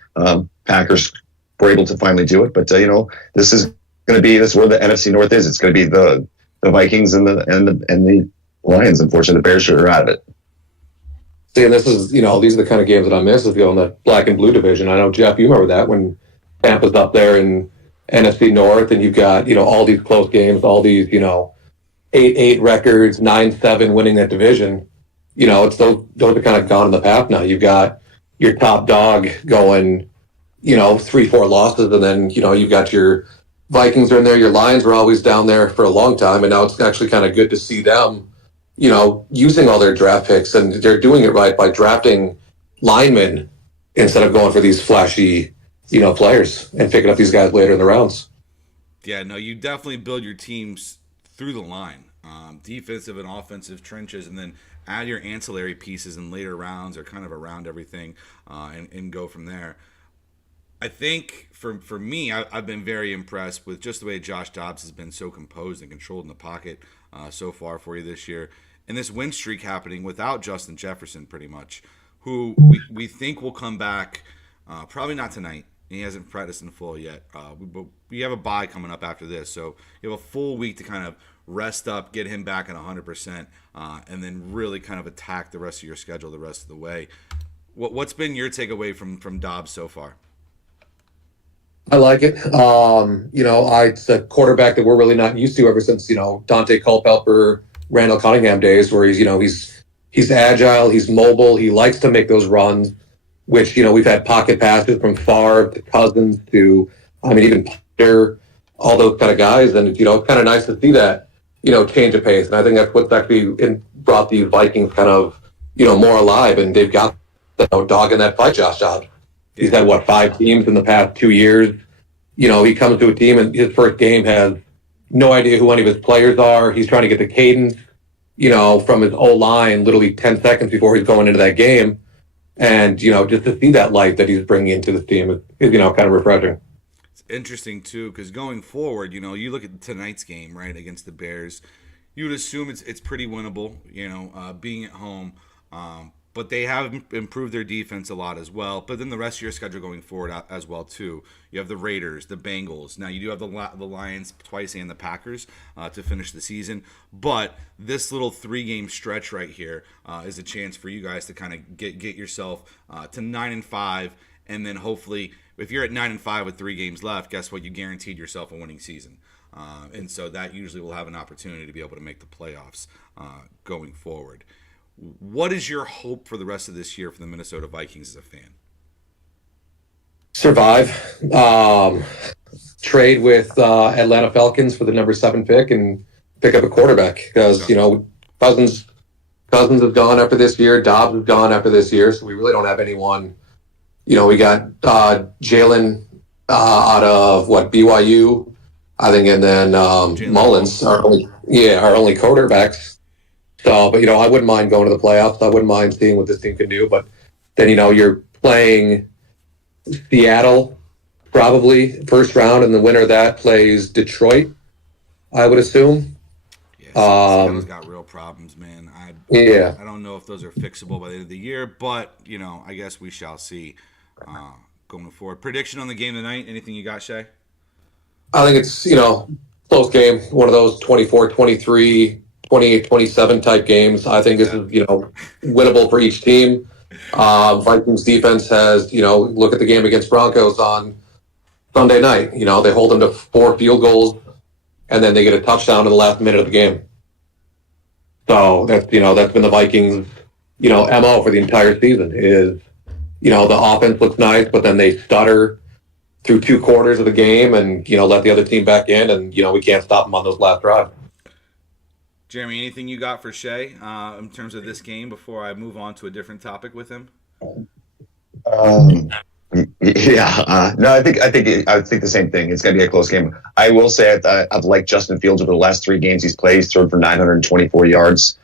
Packers were able to finally do it, but this is going to be where the NFC North is. It's going to be the Vikings and the Lions. Unfortunately, the Bears are out of it. See, and this is, these are the kind of games that I miss, is going the black and blue division. I know, Jeff, you remember that when Tampa's up there in NFC North, and you've got, all these close games, all these, 8-8 records, 9-7 winning that division. It's those are kind of gone in the past now. You've got your top dog going, 3-4 losses, and then, you've got your Vikings are in there, your Lions were always down there for a long time, and now it's actually kind of good to see them, using all their draft picks, and they're doing it right by drafting linemen instead of going for these flashy, players and picking up these guys later in the rounds. Yeah, no, you definitely build your teams through the line, defensive and offensive trenches, and then add your ancillary pieces in later rounds or kind of around everything, and go from there. I think for me, I've been very impressed with just the way Josh Dobbs has been so composed and controlled in the pocket so far for you this year. And this win streak happening without Justin Jefferson, pretty much, who we think will come back, probably not tonight. He hasn't practiced in full yet. But we have a bye coming up after this, so you have a full week to kind of rest up, get him back at 100%, and then really kind of attack the rest of your schedule the rest of the way. What's been your takeaway from Dobbs so far? I like it. It's a quarterback that we're really not used to ever since, Dante Culpepper, Randall Cunningham days, where he's agile, he's mobile, he likes to make those runs, which, we've had pocket passes from Favre to Cousins to, even Peter, all those kind of guys. And, it's kind of nice to see that, change of pace. And I think that's what's actually brought these Vikings kind of, more alive. And they've got the dog in that fight, Josh Dobbs. He's had, 5 teams in the past 2 years. He comes to a team and his first game has no idea who any of his players are. He's trying to get the cadence, from his O-line literally 10 seconds before he's going into that game. And, just to see that light that he's bringing into this team is kind of refreshing. It's interesting, too, because going forward, you look at tonight's game, right, against the Bears, you would assume it's pretty winnable, being at home. But they have improved their defense a lot as well. But then the rest of your schedule going forward as well, too. You have the Raiders, the Bengals. Now, you do have the Lions twice and the Packers to finish the season. But this little 3-game stretch right here is a chance for you guys to kind of get yourself to 9-5. And then hopefully, if you're at 9-5 with 3 games left, guess what? You guaranteed yourself a winning season. And so that usually will have an opportunity to be able to make the playoffs going forward. What is your hope for the rest of this year for the Minnesota Vikings as a fan? Survive. Trade with Atlanta Falcons for the number 7 pick and pick up a quarterback because, Cousins is gone after this year. Dobbs is gone after this year. So we really don't have anyone. We got Jalen out of BYU, I think, and then Mullins, our only quarterbacks. So, but, I wouldn't mind going to the playoffs. I wouldn't mind seeing what this team can do. But then, you're playing Seattle probably first round, and the winner of that plays Detroit, I would assume. Yeah, Seattle's got real problems, man. I don't know if those are fixable by the end of the year, but, I guess we shall see going forward. Prediction on the game tonight? Anything you got, Shay? I think it's, close game. One of those 24-23, 28-27 type games. I think this is, winnable for each team. Vikings defense has, look at the game against Broncos on Sunday night. They hold them to 4 field goals, and then they get a touchdown in the last minute of the game. So that's been the Vikings, MO for the entire season is, the offense looks nice, but then they stutter through 2 quarters of the game and, let the other team back in, and, we can't stop them on those last drives. Jeremy, anything you got for Shay in terms of this game before I move on to a different topic with him? No, I think the same thing. It's going to be a close game. I will say I've liked Justin Fields over the last 3 games he's played. He's thrown for 924 yards.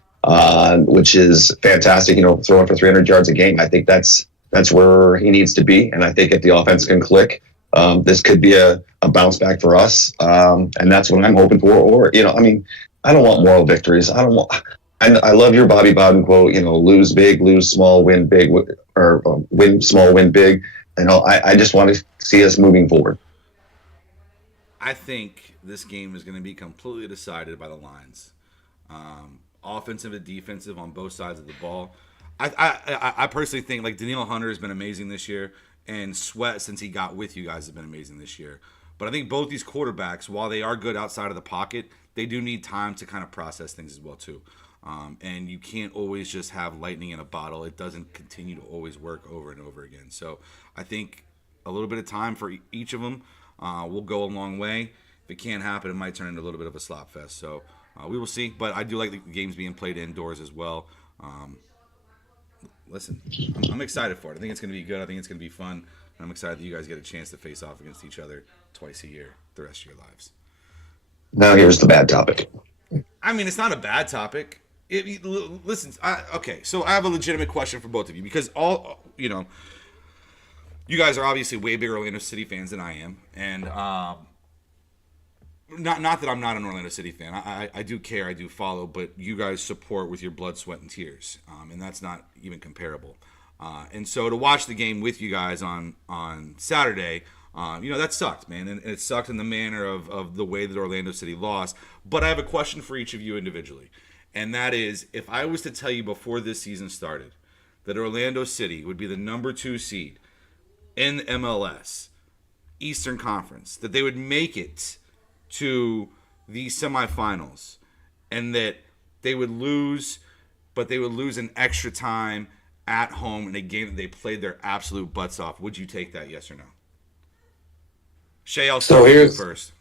which is fantastic. Throwing for 300 yards a game. I think that's where he needs to be. And I think if the offense can click, this could be a bounce back for us. And that's what I'm hoping for. Or, I don't want moral victories. I love your Bobby Bowden quote, lose big, lose small, win big, or win small, win big. I just want to see us moving forward. I think this game is going to be completely decided by the lines. Offensive and defensive on both sides of the ball. I personally think like Danielle Hunter has been amazing this year, and Sweat, since he got with you guys, has been amazing this year. But I think both these quarterbacks, while they are good outside of the pocket, they do need time to kind of process things as well too. And you can't always just have lightning in a bottle. It doesn't continue to always work over and over again. So I think a little bit of time for each of them will go a long way. If it can't happen, it might turn into a little bit of a slop fest. So we will see. But I do like the games being played indoors as well. Listen, I'm excited for it. I think it's going to be good. I think it's going to be fun. And I'm excited that you guys get a chance to face off against each other twice a year the rest of your lives. Now here's the bad topic. I mean, it's not a bad topic. Listen, okay, so I have a legitimate question for both of you because you guys are obviously way bigger Orlando City fans than I am, and not that I'm not an Orlando City fan. I do care, I do follow, but you guys support with your blood, sweat, and tears, and that's not even comparable. And so to watch the game with you guys on Saturday, that sucked, man, and it sucked in the manner of the way that Orlando City lost. But I have a question for each of you individually. And that is, if I was to tell you before this season started that Orlando City would be the number 2 seed in MLS Eastern Conference, that they would make it to the semifinals, and that they would lose, but they would lose in extra time at home in a game that they played their absolute butts off, would you take that, yes or no? Shay, I'll start with you first.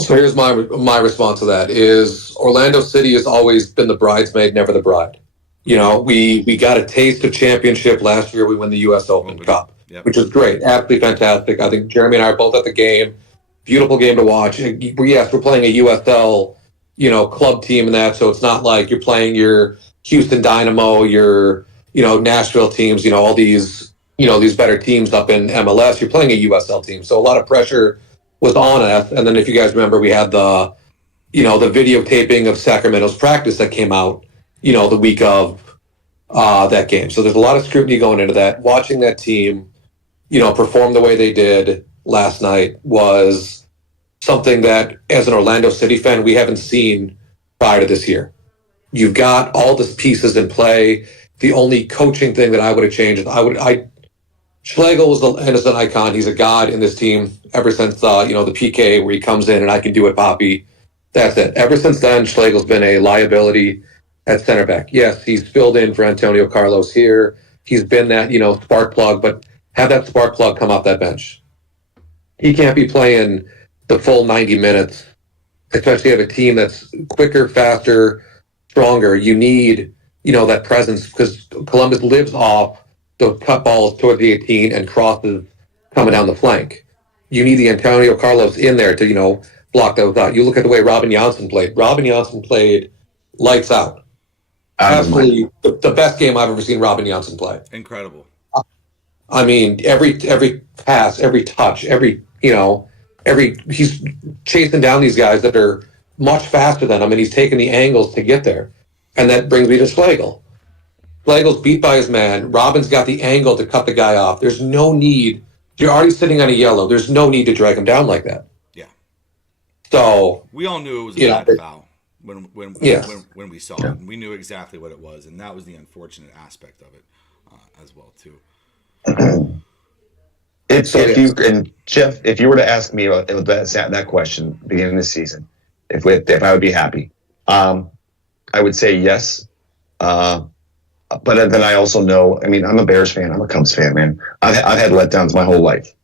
So here's my response to that is Orlando City has always been the bridesmaid, never the bride. We got a taste of championship last year. We won the U.S. Open Cup, which is great, absolutely fantastic. I think Jeremy and I are both at the game. Beautiful game to watch. Yes, we're playing a USL, club team and that, so it's not like you're playing your Houston Dynamo, your Nashville teams, all these these better teams up in MLS. You're playing a USL team, so a lot of pressure was on us. And then if you guys remember, we had the videotaping of Sacramento's practice that came out, the week of that game. So there's a lot of scrutiny going into that. Watching that team, perform the way they did last night was something that, as an Orlando City fan, we haven't seen prior to this year. You've got all the pieces in play. The only coaching thing that I would have changed is Schlegel is an icon. He's a god in this team ever since, the PK where he comes in and I can do it, Poppy. That's it. Ever since then, Schlegel's been a liability at center back. Yes, he's filled in for Antonio Carlos here. He's been that, spark plug, but have that spark plug come off that bench. He can't be playing the full 90 minutes, especially have a team that's quicker, faster, stronger. You need, that presence because Columbus lives off the cut balls toward the 18 and crosses coming down the flank. You need the Antonio Carlos in there to, block those out. You look at the way Robin Janssen played. Robin Janssen played lights out. Absolutely the best game I've ever seen Robin Janssen play. Incredible. I mean, every pass, every touch, he's chasing down these guys that are much faster than him, and he's taking the angles to get there. And that brings me to Schlegel. Schlegel's beat by his man. Robin's got the angle to cut the guy off. There's no need. You're already sitting on a yellow. There's no need to drag him down like that. Yeah. So we all knew it was a bad foul when we saw it. We knew exactly what it was, and that was the unfortunate aspect of it as well too. Jeff, if you were to ask me that question beginning of the season, if I would be happy, I would say yes. But then I also know, I'm a Bears fan. I'm a Cubs fan, man. I've had letdowns my whole life.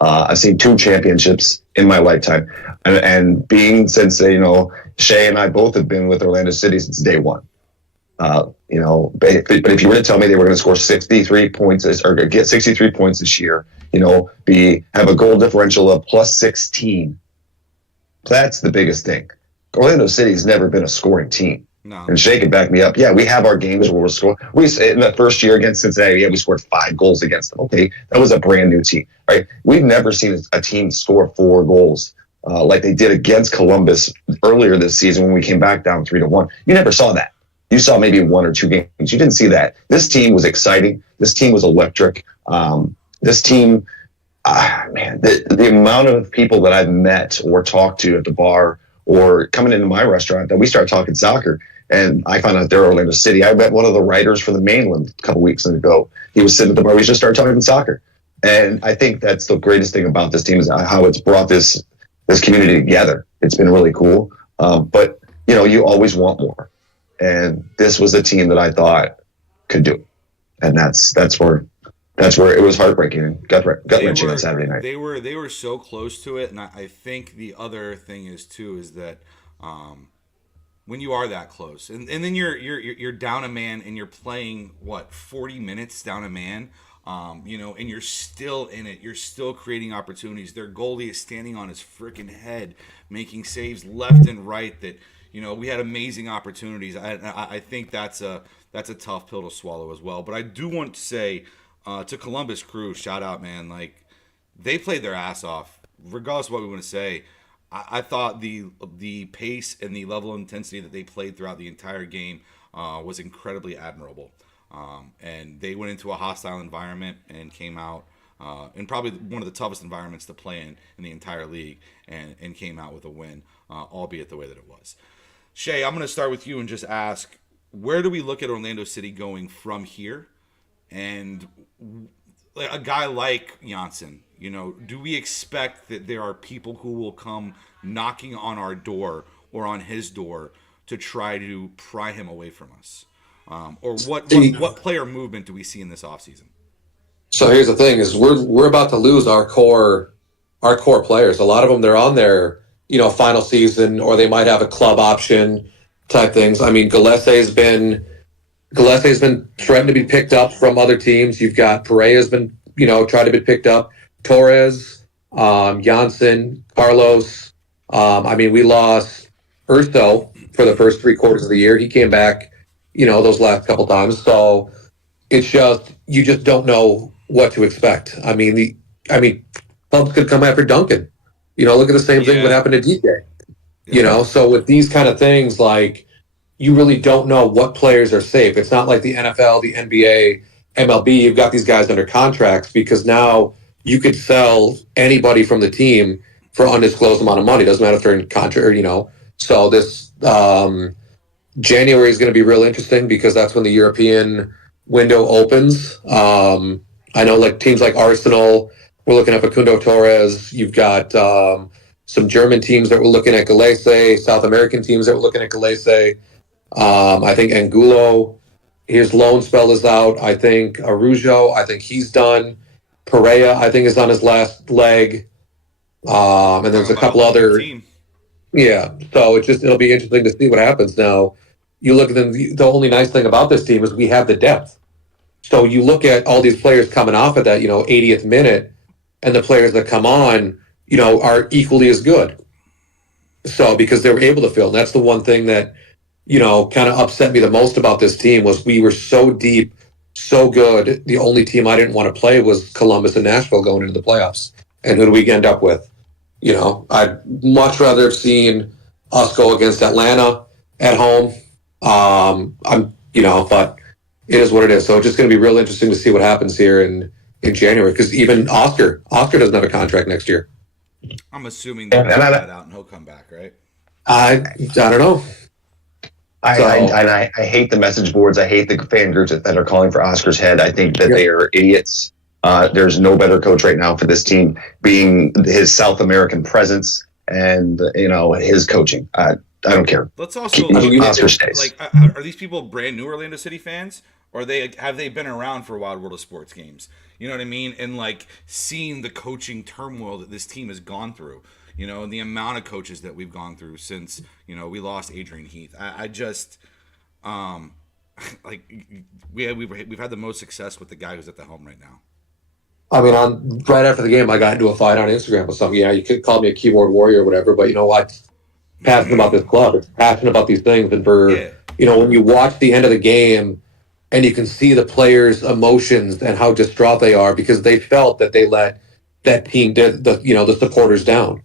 I've seen 2 championships in my lifetime. And being since, Shay and I both have been with Orlando City since day one. But if you were to tell me they were going to score 63 points or get 63 points this year, have a goal differential of plus 16, that's the biggest thing. Orlando City's never been a scoring team. No. And Shay can back me up. Yeah, we have our games where we're scoring. We in the first year against Cincinnati, yeah, we scored 5 goals against them. Okay, that was a brand new team, right? We've never seen a team score 4 goals like they did against Columbus earlier this season when we came back down 3-1. You never saw that. You saw maybe 1 or 2 games. You didn't see that. This team was exciting. This team was electric. This team, man, the amount of people that I've met or talked to at the bar or coming into my restaurant that we started talking soccer, and I found out they're Orlando City. I met one of the writers for the Mainland a couple weeks ago. He was sitting at the bar. We just started talking soccer. And I think that's the greatest thing about this team is how it's brought this community together. It's been really cool. But, you always want more. And this was a team that I thought could do it. And that's where it was heartbreaking and gut-wrenching on Saturday night. They were so close to it. And I think the other thing is that when you are that close and then you're down a man and you're playing 40 minutes down a man, and you're still in it, you're still creating opportunities. Their goalie is standing on his freaking head making saves left and right that we had amazing opportunities. I think that's a tough pill to swallow as well. But I do want to say to Columbus Crew, shout out, man. Like, they played their ass off regardless of what we want to say. I thought the pace and the level of intensity that they played throughout the entire game was incredibly admirable. And they went into a hostile environment and came out in probably one of the toughest environments to play in the entire league and came out with a win, albeit the way that it was. Shay, I'm going to start with you and just ask, where do we look at Orlando City going from here? And a guy like Janssen, do we expect that there are people who will come knocking on our door or on his door to try to pry him away from us? Or what player movement do we see in this offseason? So here's the thing: is we're about to lose our core players. A lot of them, they're on their final season, or they might have a club option type things. I mean, Gillespie's been threatened to be picked up from other teams. You've got Pereira's been tried to be picked up. Torres, Janssen, Carlos. We lost Urso for the first 3 quarters of the year. He came back, those last couple times. So it's you just don't know what to expect. Clubs could come after Duncan. Look at the same thing what happened to DJ. So with these kind of things, like, you really don't know what players are safe. It's not like the NFL, the NBA, MLB. You've got these guys under contracts because now you could sell anybody from the team for undisclosed amount of money. Doesn't matter if they're in contract or, So this January is going to be real interesting because that's when the European window opens. I know like teams like Arsenal, we're looking at Facundo Torres. You've got some German teams that were looking at Gillespie, South American teams that were looking at Gillespie. I think Angulo, his loan spell is out. I think Arujo, I think he's done. Pereira, I think, is on his last leg. And there's a couple other. Yeah, so it'll be interesting to see what happens now. You look at them. The only nice thing about this team is we have the depth. So you look at all these players coming off of that, 80th minute, and the players that come on, are equally as good. So because they were able to fill, and that's the one thing that, kind of upset me the most about this team was we were so deep, so good. The only team I didn't want to play was Columbus and Nashville going into the playoffs. And who do we end up with? I'd much rather have seen us go against Atlanta at home. But it is what it is. So it's just going to be real interesting to see what happens here in January. Because even Oscar doesn't have a contract next year. I'm assuming they'll cut that out and he'll come back, right? I don't know. I hate the message boards. I hate the fan groups that are calling for Oscar's head. I think that they are idiots. There's no better coach right now for this team, being his South American presence and his coaching. I don't care. Let's also Oscar stays. Like, are these people brand new Orlando City fans, or have they been around for Wild World of Sports games? You know what I mean? And like seeing the coaching turmoil that this team has gone through. And the amount of coaches that we've gone through since, we lost Adrian Heath. I just, we've had the most success with the guy who's at the helm right now. Right after the game, I got into a fight on Instagram with something. You could call me a keyboard warrior or whatever, but you know what? Passionate about this club. It's passionate about these things. And for when you watch the end of the game and you can see the players' emotions and how distraught they are because they felt that they let that team, the supporters down.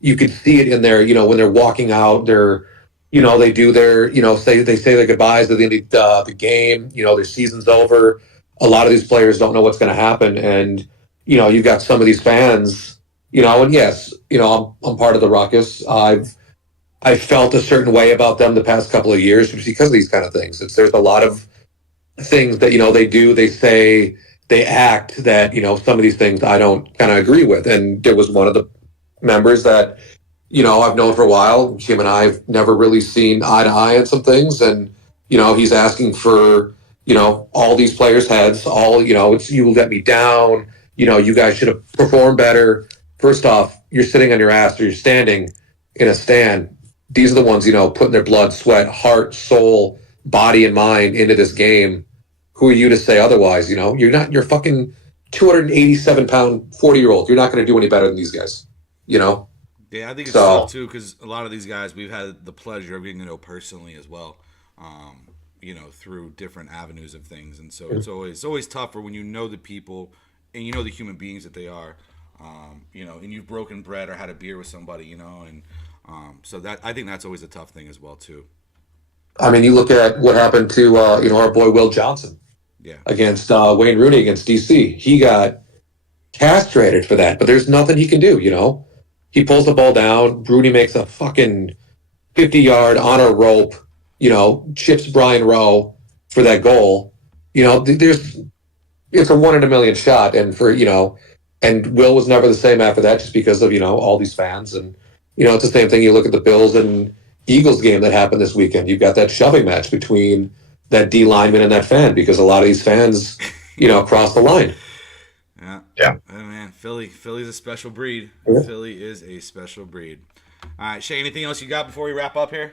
You could see it in their, when they're walking out, they do their, say their goodbyes at the end of the game. Their season's over. A lot of these players don't know what's going to happen, and you've got some of these fans, and yes, I'm part of the ruckus. I felt a certain way about them the past couple of years because of these kind of things. There's a lot of things that they do, they say, they act that some of these things I don't kind of agree with. And there was one of the members that I've known for a while. Him and I've never really seen eye to eye on some things, and he's asking for all these players' heads. It's you let me down. You guys should have performed better. First off, you're sitting on your ass or you're standing in a stand. These are the ones putting their blood, sweat, heart, soul, body, and mind into this game. Who are you to say otherwise? You're not. You're fucking 287-pound 40-year-old. You're not going to do any better than these guys. Yeah, I think it's tough too because a lot of these guys we've had the pleasure of getting to know personally as well. Through different avenues of things, and so it's always tougher when you know the people and you know the human beings that they are. And you've broken bread or had a beer with somebody, and so that I think that's always a tough thing as well too. I mean, you look at what happened to our boy Will Johnson. Yeah. Against Wayne Rooney against DC. He got castrated for that, but there's nothing he can do, He pulls the ball down. Rooney makes a fucking 50-yard on a rope, chips Brian Rowe for that goal. It's a 1 in a million shot. And and Will was never the same after that just because of, all these fans. And, it's the same thing. You look at the Bills and Eagles game that happened this weekend. You've got that shoving match between that D lineman and that fan because a lot of these fans, cross the line. Yeah. Oh, man, Philly's a special breed. Yeah. Philly is a special breed. All right, Shay, anything else you got before we wrap up here?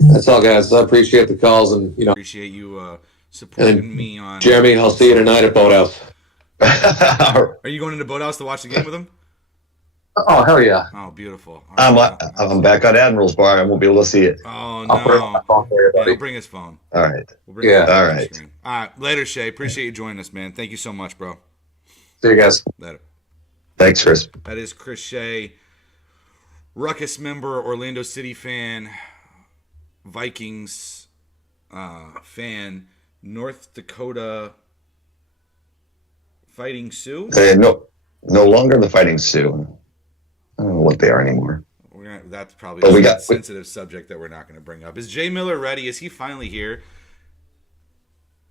That's all, guys. I appreciate the calls and appreciate you supporting me on. Jeremy, I'll see you tonight at Boathouse. Are you going into Boathouse to watch the game with him? Oh, hell yeah. Oh, beautiful. I'm back on Admiral's Bar. I won't be able to see it. Oh, no. He'll bring his phone. All right. All right. All right. Later, Shay. Appreciate you joining us, man. Thank you so much, bro. See you guys. Later. Thanks, Chris. That is Chris Shay, Ruckus member, Orlando City fan, Vikings fan, North Dakota Fighting Sioux? No longer the Fighting Sioux. I don't know what they are anymore. That's probably a sensitive subject that we're not going to bring up. Is Jay Miller ready? Is he finally here?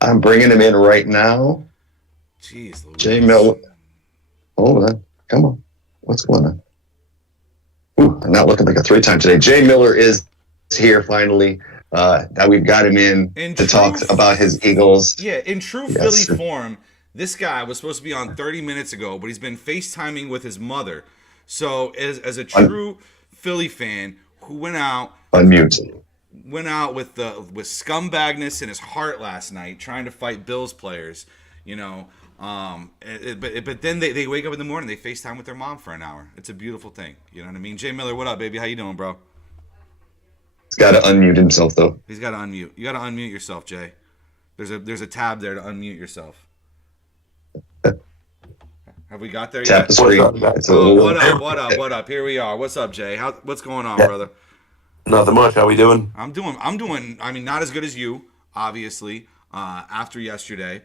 I'm bringing him in right now. Jeez, Louise. Jay Miller. Hold on. Come on. What's going on? Ooh, I'm not looking like a 3-time today. Jay Miller is here finally. Now we've got him in to talk about his Eagles. Yeah, in true Philly form, this guy was supposed to be on 30 minutes ago, but he's been FaceTiming with his mother. So as a true Philly fan who went out with scumbagness in his heart last night, trying to fight Bills players, but then they wake up in the morning, they FaceTime with their mom for an hour. It's a beautiful thing. You know what I mean? Jay Miller, what up, baby? How you doing, bro? He's got to unmute himself, though. He's got to unmute. You got to unmute yourself, Jay. There's a tab there to unmute yourself. Have we got there yet? Tap the screen. What up? Here we are. What's up, Jay? What's going on, brother? Nothing much. How we doing? I'm doing. I mean, not as good as you, obviously. After yesterday,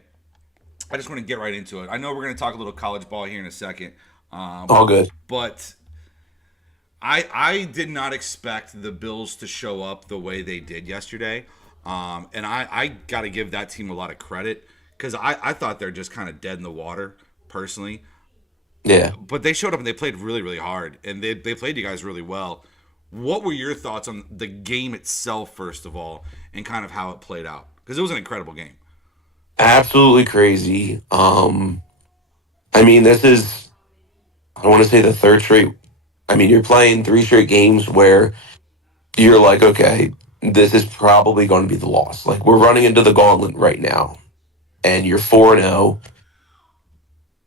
I just want to get right into it. I know we're going to talk a little college ball here in a second. All good. But I did not expect the Bills to show up the way they did yesterday, and I got to give that team a lot of credit because I thought they're just kind of dead in the water personally. Yeah. But they showed up and they played really, really hard, and they played you guys really well. What were your thoughts on the game itself, first of all, and kind of how it played out? Because it was an incredible game. Absolutely crazy. I mean, this is, I want to say the third straight. I mean, you're playing 3 straight games where you're like, okay, this is probably going to be the loss. Like, we're running into the gauntlet right now, and you're 4-0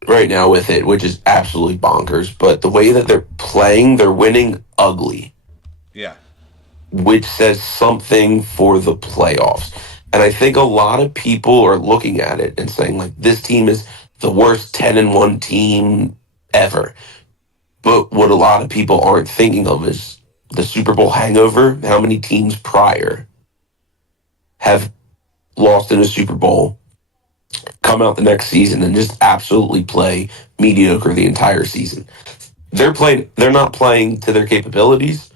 right now with it, which is absolutely bonkers. But the way that they're playing, they're winning ugly. Yeah. which says something for the playoffs. And I think a lot of people are looking at it and saying, like, this team is the worst 10-1 team ever. But what a lot of people aren't thinking of is the Super Bowl hangover. How many teams prior have lost in a Super Bowl, come out the next season, and just absolutely play mediocre the entire season? They're not playing to their capabilities,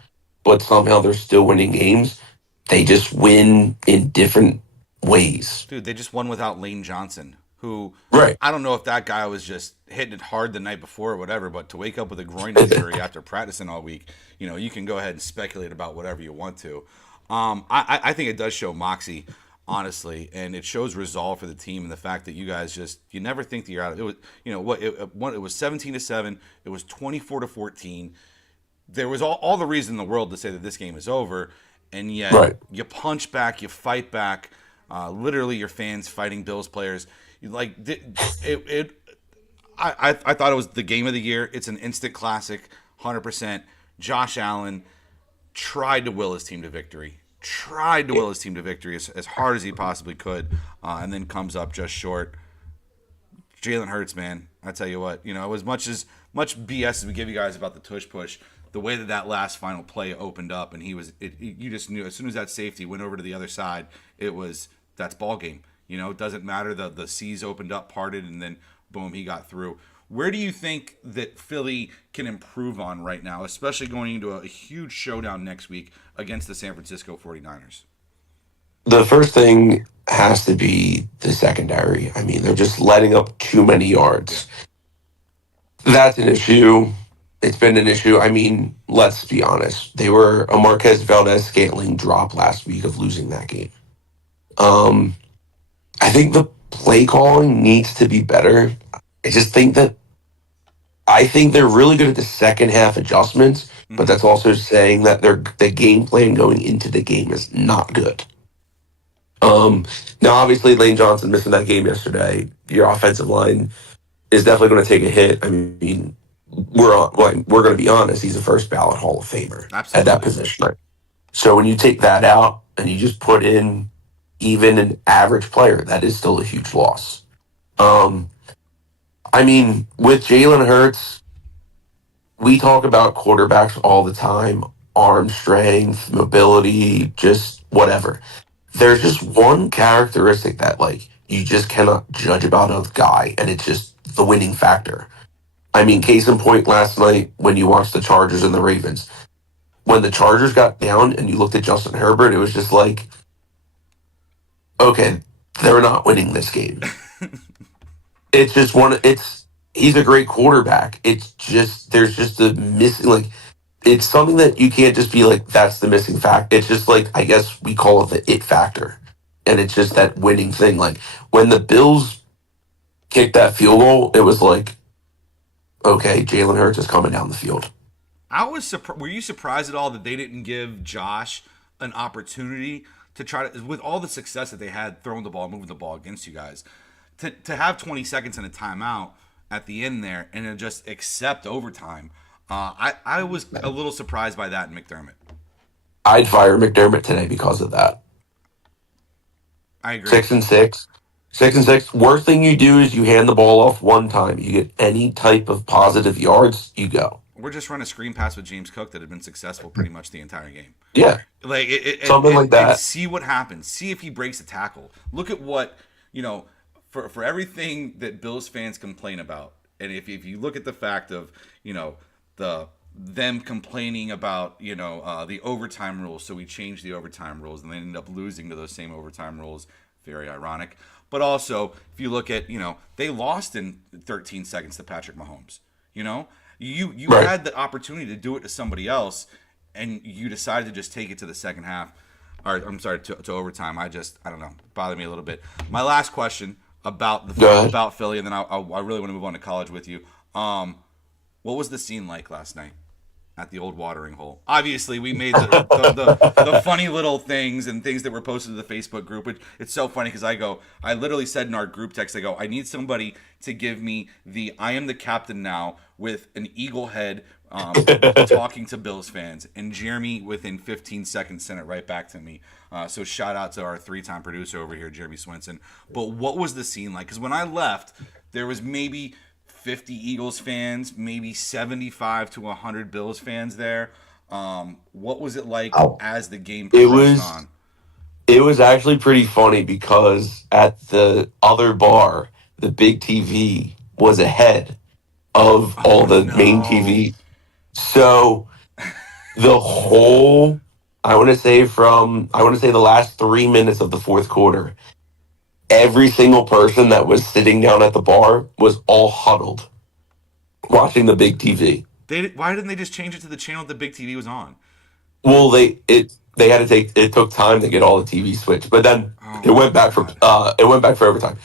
but somehow they're still winning games. They just win in different ways. Dude, they just won without Lane Johnson, who Right. I don't know if that guy was just hitting it hard the night before or whatever, but to wake up with a groin injury after practicing all week, you can go ahead and speculate about whatever you want to. I think it does show moxie, honestly, and it shows resolve for the team and the fact that you guys you never think that you're out of it. Was, it was 17-7, it was 24-14. There was all the reason in the world to say that this game is over, and yet Right. you punch back, you fight back. Literally, your fans fighting Bills players. I thought it was the game of the year. It's an instant classic, 100%. Josh Allen tried to will his team to victory. As hard as he possibly could, and then comes up just short. Jalen Hurts, man, I tell you what, as much BS as we give you guys about the tush push, the way that last final play opened up, and you just knew as soon as that safety went over to the other side, that's ball game. It doesn't matter. The seas opened up, parted, and then boom, he got through. Where do you think that Philly can improve on right now, especially going into a huge showdown next week against the San Francisco 49ers? The first thing has to be the secondary. I mean, they're just letting up too many yards. That's an issue. It's been an issue. I mean, let's be honest. They were a Marquez Valdez-Scantling drop last week of losing that game. I think the play calling needs to be better. I think they're really good at the second half adjustments, but that's also saying that the game plan going into the game is not good. Now, obviously, Lane Johnson missing that game yesterday. Your offensive line is definitely going to take a hit. I mean, we're going to be honest. He's a first ballot Hall of Famer at that position. So when you take that out and you just put in even an average player, that is still a huge loss. I mean, with Jalen Hurts, we talk about quarterbacks all the time, arm strength, mobility, just whatever. There's just one characteristic that, like, you just cannot judge about a guy, and it's just the winning factor. I mean, case in point last night when you watched the Chargers and the Ravens. When the Chargers got down and you looked at Justin Herbert, it was just like, okay, they're not winning this game. It's just he's a great quarterback. It's just, there's just a missing, like, it's something that you can't just be like, that's the missing fact. It's just like, I guess we call it the it factor. And it's just that winning thing. Like, when the Bills kicked that field goal, it was like, okay, Jalen Hurts is coming down the field. I was surprised. Were you surprised at all that they didn't give Josh an opportunity to try to, with all the success that they had throwing the ball, moving the ball against you guys, to have 20 seconds and a timeout at the end there and to just accept overtime? I was a little surprised by that in McDermott. I'd fire McDermott today because of that. I agree. 6-6. 6-6. Worst thing you do is you hand the ball off one time. You get any type of positive yards, you go. We're just running a screen pass with James Cook that had been successful pretty much the entire game. Yeah. Like something like that. And see what happens. See if he breaks a tackle. Look at what, for everything that Bills fans complain about, and if you look at the fact of, them complaining about, the overtime rules, so we changed the overtime rules, and they ended up losing to those same overtime rules. Very ironic. But also, if you look at, they lost in 13 seconds to Patrick Mahomes. You Right. had the opportunity to do it to somebody else, and you decided to just take it to the second half. Or, I'm sorry, to overtime. I don't know. It bothered me a little bit. My last question about Philly, and then I really want to move on to college with you. What was the scene like last night? at the old watering hole. Obviously, we made the funny little things and things that were posted to the Facebook group. It's so funny because I literally said in our group text, I need somebody to give me the I am the captain now with an eagle head talking to Bills fans. And Jeremy, within 15 seconds, sent it right back to me. So shout out to our 3-time producer over here, Jeremy Swinson. But what was the scene like? Because when I left, there was maybe 50 Eagles fans, maybe 75 to 100 Bills fans there. What was it like as the game progressed on? It was actually pretty funny because at the other bar, the big TV was ahead of all the main TV. So the whole, I want to say the last 3 minutes of the fourth quarter, every single person that was sitting down at the bar was all huddled watching the big TV. Why didn't they just change it to the channel the big TV was on? Well, they had to it took time to get all the TV switched, but then it went back for overtime.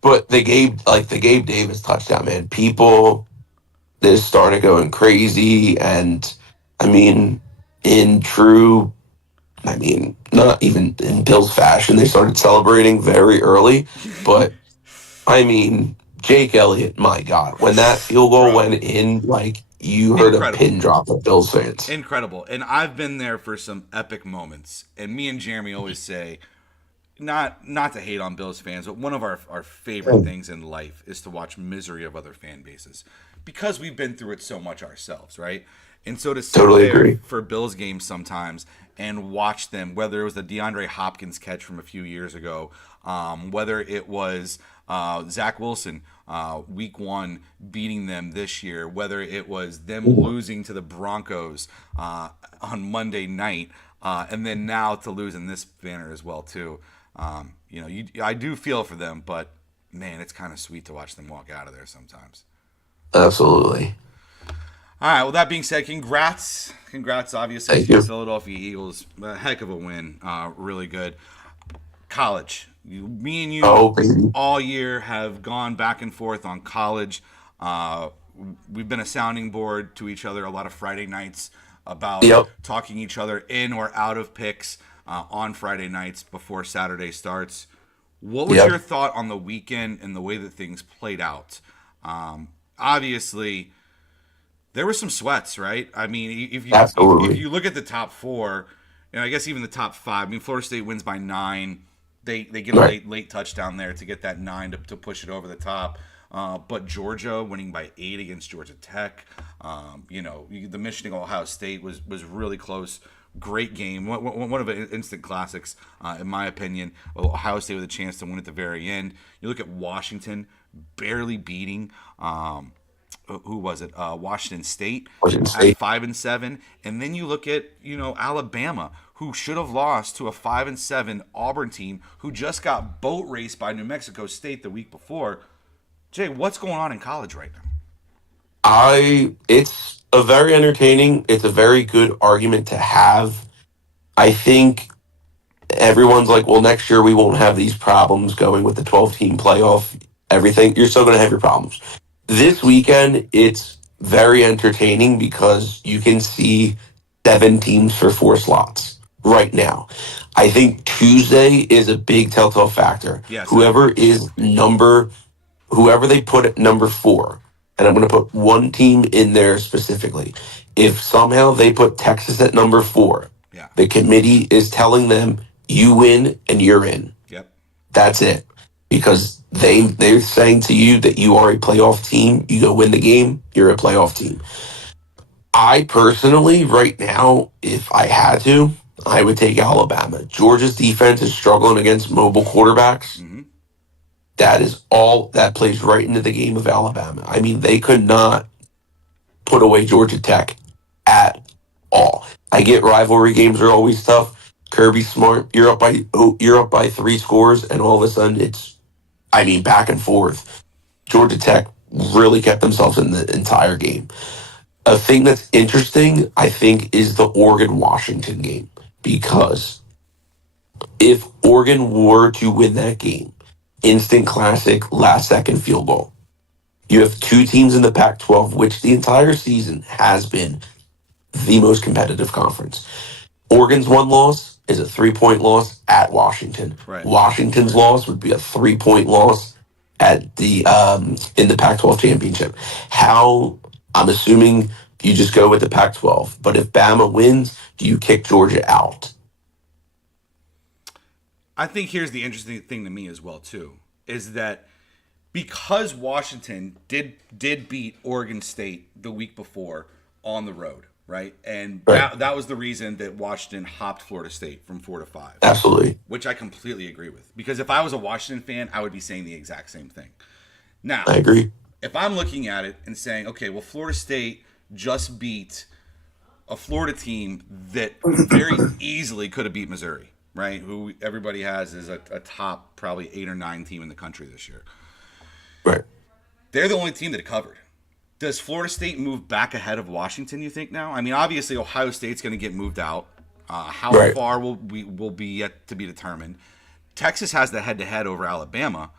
But they gave Davis touchdown, man. People just started going crazy, and I mean, not even in Bills fashion, they started celebrating very early. But I mean, Jake Elliott, my God, when that field goal went in, like you heard a pin drop of Bills fans. Incredible. And I've been there for some epic moments. And me and Jeremy always say, not to hate on Bills fans, but one of our favorite things in life is to watch misery of other fan bases because we've been through it so much ourselves, right? And so to sit there for Bills games sometimes and watch them, whether it was the DeAndre Hopkins catch from a few years ago, whether it was Zach Wilson week 1 beating them this year, whether it was them losing to the Broncos on Monday night, and then now to lose in this banner as well too. I do feel for them, but man, it's kind of sweet to watch them walk out of there sometimes. Absolutely. All right. Well, that being said, congrats, obviously, to the Philadelphia Eagles. A heck of a win. Really good. College. Me and you all year have gone back and forth on college. We've been a sounding board to each other a lot of Friday nights about talking each other in or out of picks on Friday nights before Saturday starts. What was your thought on the weekend and the way that things played out? Obviously, there were some sweats, right? I mean, if you look at the top 4, and I guess even the top 5, I mean, Florida State wins by 9. They get a late touchdown there to get that 9 to push it over the top. But Georgia winning by 8 against Georgia Tech. The Michigan-Ohio State was really close. Great game. One of the instant classics, in my opinion. Ohio State with a chance to win at the very end. You look at Washington barely beating who was it? Washington State at 5-7, and then you look at Alabama, who should have lost to a 5-7 Auburn team who just got boat raced by New Mexico State the week before. Jay, what's going on in college right now? It's a very entertaining. It's a very good argument to have. I think everyone's like, well, next year we won't have these problems going with the 12-team playoff. Everything, you're still going to have your problems. This weekend, it's very entertaining because you can see 7 teams for 4 slots right now. I think Tuesday is a big telltale factor. Yes, whoever they put at number 4, and I'm going to put one team in there specifically. If somehow they put Texas at number 4, the committee is telling them you win and you're in. Yep. That's it. Because they're saying to you that you are a playoff team. You go win the game, you're a playoff team. I personally, right now, if I had to, I would take Alabama. Georgia's defense is struggling against mobile quarterbacks. Mm-hmm. That is all that plays right into the game of Alabama. I mean, they could not put away Georgia Tech at all. I get rivalry games are always tough. Kirby Smart, you're up by 3 scores, and all of a sudden it's back and forth. Georgia Tech really kept themselves in the entire game. A thing that's interesting, I think, is the Oregon-Washington game. Because if Oregon were to win that game, instant classic, last-second field goal, you have 2 teams in the Pac-12, which the entire season has been the most competitive conference. Oregon's one loss is a 3-point loss at Washington. Right. Washington's loss would be a 3-point loss at the in the Pac-12 championship. How I'm assuming you just go with the Pac-12, but if Bama wins, do you kick Georgia out? I think here's the interesting thing to me as well too, is that because Washington did beat Oregon State the week before on the road, right? And Right. that was the reason that Washington hopped Florida State from 4-5, Absolutely. which I completely agree with. Because if I was a Washington fan, I would be saying the exact same thing. Now, I agree. if I'm looking at it and saying, okay, well, Florida State just beat a Florida team that very easily could have beat Missouri, right? Who everybody has is a top probably 8 or 9 team in the country this year. Right. They're the only team that covered. Does Florida State move back ahead of Washington, you think, now? I mean, obviously, Ohio State's going to get moved out. How Right. far will be yet to be determined. Texas has the head-to-head over Alabama.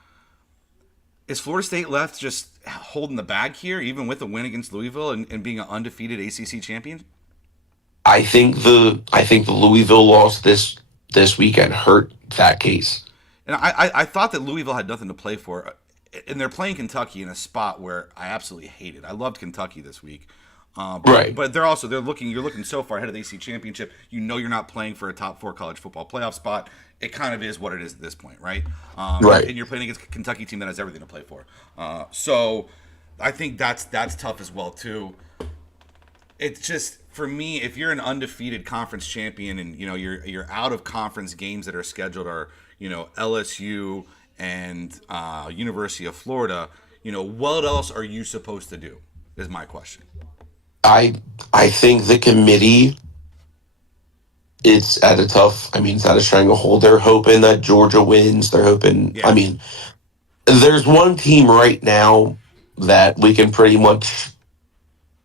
Is Florida State left just holding the bag here, even with a win against Louisville and being an undefeated ACC champion? I think the Louisville loss this weekend hurt that case. And I thought that Louisville had nothing to play for. And they're playing Kentucky in a spot where I absolutely hated. I loved Kentucky this week. Right. But you're looking so far ahead of the ACC championship. You know you're not playing for a top 4 college football playoff spot. It kind of is what it is at this point, right? Right. And you're playing against a Kentucky team that has everything to play for. So I think that's tough as well too. It's just, for me, if you're an undefeated conference champion and you're out of conference games that are scheduled are LSU and University of Florida, what else are you supposed to do? Is my question. I think the committee, it's at a stranglehold. They're hoping that Georgia wins. They're hoping. Yeah. I mean, there's one team right now that we can pretty much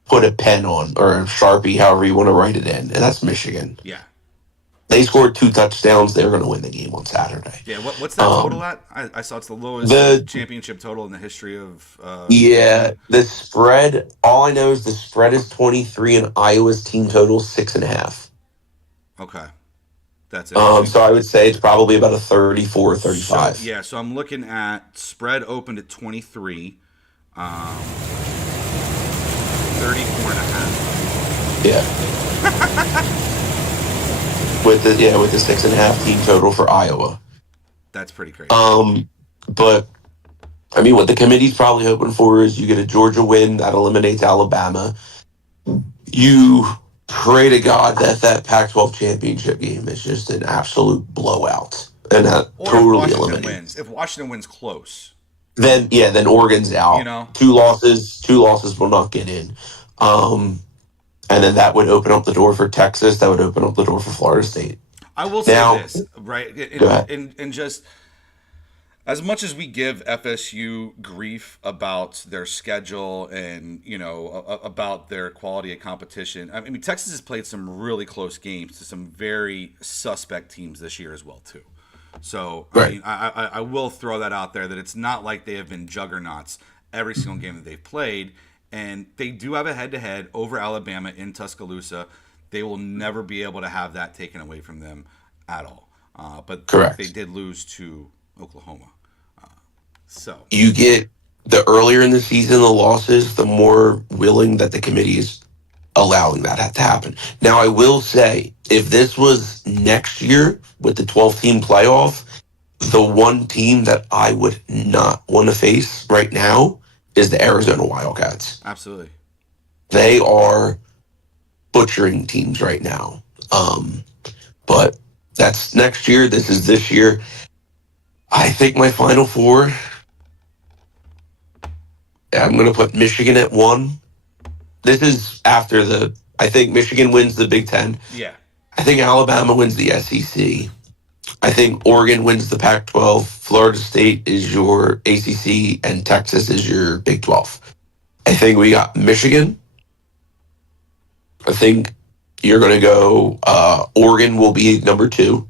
put a pen on or a Sharpie, however you want to write it in, and that's Michigan. Yeah. They scored 2 touchdowns. They're going to win the game on Saturday. Yeah. What's that total at? I saw it's the lowest The- championship total in the history of. Yeah, the spread. All I know is the spread is 23, and Iowa's team total 6.5. Okay. That's it. So I would say it's probably about a 34 or 35. So, so I'm looking at spread opened at 23, 34 and a half. Yeah. with the 6.5 team total for Iowa. That's pretty crazy. But I mean, what the committee's probably hoping for is you get a Georgia win that eliminates Alabama. You pray to God that Pac-12 championship game is just an absolute blowout, and that Or totally if Washington eliminates. wins. If Washington wins close. Then Oregon's out. Two losses will not get in. And then that would open up the door for Texas. That would open up the door for Florida State. I will say Now- this, right? Go ahead. And just as much as we give FSU grief about their schedule and about their quality of competition, I mean Texas has played some really close games to some very suspect teams this year as well too. So Right. I will throw that out there that it's not like they have been juggernauts every single game that they've played, and they do have a head-to-head over Alabama in Tuscaloosa. They will never be able to have that taken away from them at all. But Correct. they did lose to Oklahoma. So You get the earlier in the season the losses, the more willing that the committee is allowing that to happen. Now, I will say, if this was next year with the 12-team playoff, the one team that I would not want to face right now is the Arizona Wildcats. absolutely. They are butchering teams right now. But that's next year. This is this year. I think my Final Four, I'm going to put Michigan at 1. This is after I think Michigan wins the Big Ten. Yeah. I think Alabama wins the SEC. I think Oregon wins the Pac-12. Florida State is your ACC, and Texas is your Big 12. I think we got Michigan. I think you're going to go Oregon will be number 2.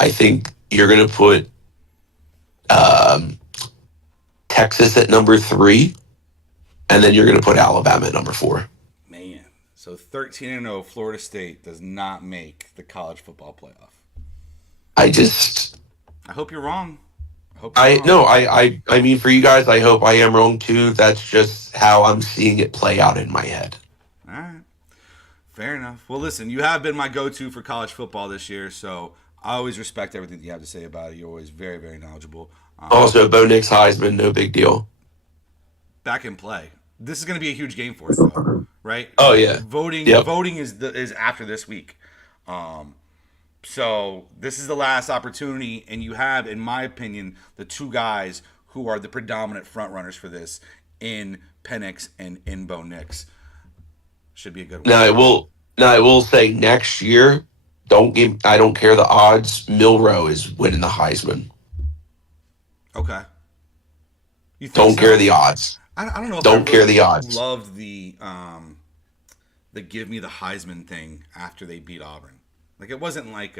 I think you're going to put Texas at number 3, and then you're going to put Alabama at number 4. Man. So 13-0, Florida State does not make the college football playoff. I hope you're wrong. I mean, for you guys, I hope I am wrong too. That's just how I'm seeing it play out in my head. All right. Fair enough. Well, listen, you have been my go-to for college football this year, so I always respect everything that you have to say about it. You're always very, very knowledgeable. Also, Bo Nix Heisman, no big deal. Back in play. This is going to be a huge game for you, though, right? Oh yeah, Voting Yep. voting is after this week. So this is the last opportunity, and you have, in my opinion, the two guys who are the predominant front runners for this in Penix and in Bo Nix. Should be a good one. Now I will say next year, I don't care the odds. Milrow is winning the Heisman. Okay. You think Don't so? care the odds. I don't know. If Don't I care the odds. Loved the give me the Heisman thing after they beat Auburn. Like it wasn't like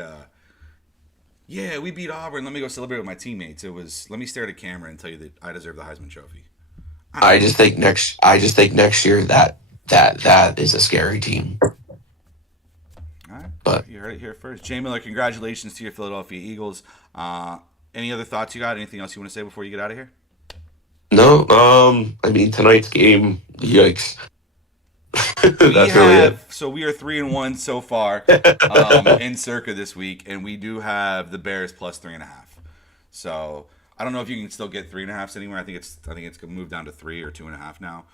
yeah, we beat Auburn. Let me go celebrate with my teammates. It was let me stare at a camera and tell you that I deserve the Heisman Trophy. I just think next year that is a scary team. All right, But you heard it here first. Jay Miller, congratulations to your Philadelphia Eagles. Any other thoughts you got? Anything else you want to say before you get out of here? no, I mean tonight's game, yikes. That's really it. So we are 3-1 so far in Circa this week, and we do have the Bears plus 3.5. So I don't know if you can still get 3.5 anywhere. I think it's gonna move down to 3 or 2.5 now.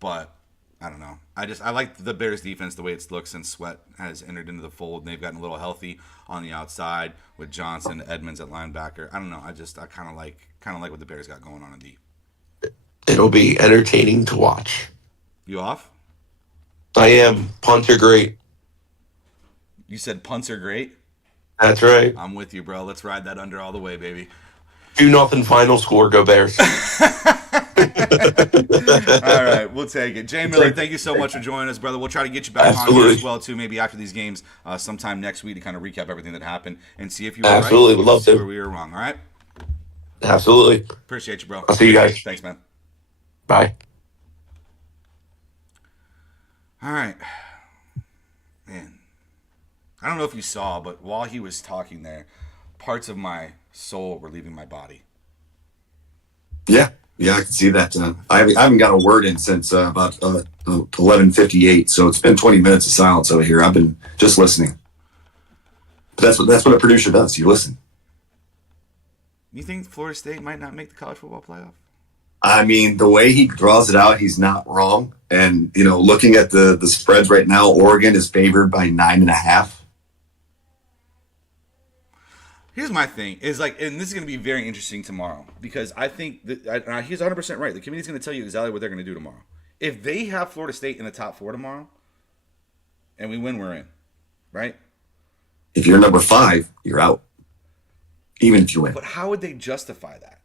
But I don't know. I like the Bears defense the way it's looked since Sweat has entered into the fold, and they've gotten a little healthy on the outside with Johnson, Edmonds at linebacker. I don't know. I kind of like what the Bears got going on in D. It'll be entertaining to watch. You off? I am. Punts are great. You said punts are great. That's right. I'm with you, bro. Let's ride that under all the way, baby. 2-0 final score. Go Bears. All right, we'll take it. Jay Miller, thank you so much for joining us, brother. We'll try to get you back on here as well, too, maybe after these games sometime next week to kind of recap everything that happened and see if you were Absolutely. right. Would love see to. where we were wrong, all right? Absolutely. Appreciate you, bro. I'll see you guys. Thanks, man. Bye. All right. Man, I don't know if you saw, but while he was talking there, parts of my soul were leaving my body. Yeah, I can see that. I haven't got a word in since about 11:58, so it's been 20 minutes of silence over here. I've been just listening. But that's what a producer does. You listen. You think Florida State might not make the college football playoff? I mean, the way he draws it out, he's not wrong. And looking at the spreads right now, Oregon is favored by 9.5. Here's my thing is and this is going to be very interesting tomorrow because I think that he's 100% right. The committee's going to tell you exactly what they're going to do tomorrow. If they have Florida State in the top 4 tomorrow, and we win, we're in, right? If you're number 5, you're out. Even if you win. But how would they justify that?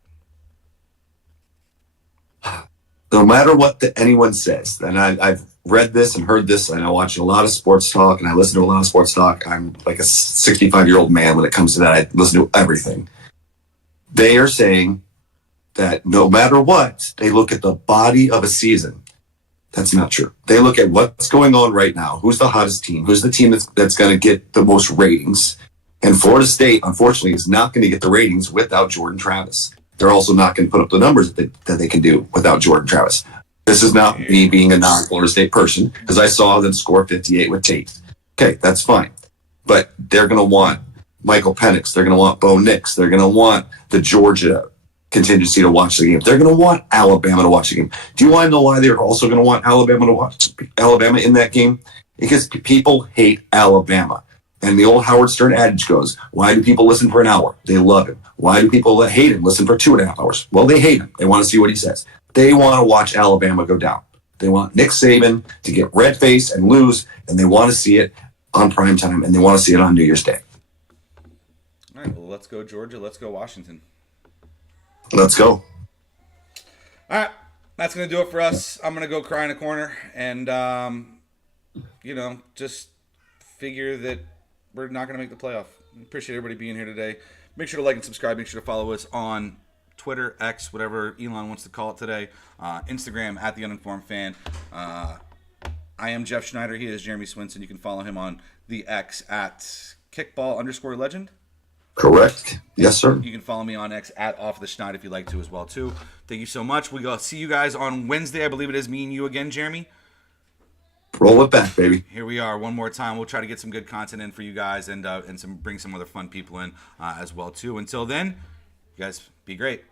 No matter what anyone says, and I've read this and heard this, and I watch a lot of sports talk, and I listen to a lot of sports talk. I'm like a 65-year-old man when it comes to that. I listen to everything. They are saying that no matter what, they look at the body of a season. That's not true. They look at what's going on right now. Who's the hottest team? Who's the team that's going to get the most ratings? And Florida State, unfortunately, is not going to get the ratings without Jordan Travis. They're also not going to put up the numbers that they can do without Jordan Travis. This is not me being a non-Florida State person because I saw them score 58 with Tate. Okay, that's fine. But they're going to want Michael Penix. They're going to want Bo Nix. They're going to want the Georgia contingency to watch the game. They're going to want Alabama to watch the game. Do you want to know why they're also going to want Alabama to watch Alabama in that game? Because people hate Alabama. And the old Howard Stern adage goes, why do people listen for an hour? They love him. Why do people that hate him listen for 2.5 hours? Well, they hate him. They want to see what he says. They want to watch Alabama go down. They want Nick Saban to get red-faced and lose, and they want to see it on prime time, and they want to see it on New Year's Day. All right, well, let's go Georgia. Let's go Washington. Let's go. All right, that's going to do it for us. I'm going to go cry in a corner and, just figure that we're not going to make the playoff. Appreciate everybody being here today. Make sure to like and subscribe. Make sure to follow us on Twitter, X, whatever Elon wants to call it today. Instagram, @TheUninformedFan. I am Jeff Schneider. He is Jeremy Swinson. You can follow him on the X at kickball_legend. Correct. Yes, sir. You can follow me on X at Off the Schneid if you'd like to as well too. Thank you so much. We go see you guys on Wednesday. I believe it is me and you again, Jeremy. Roll it back, baby. Here we are one more time. We'll try to get some good content in for you guys and bring some other fun people in as well too. Until then, you guys be great.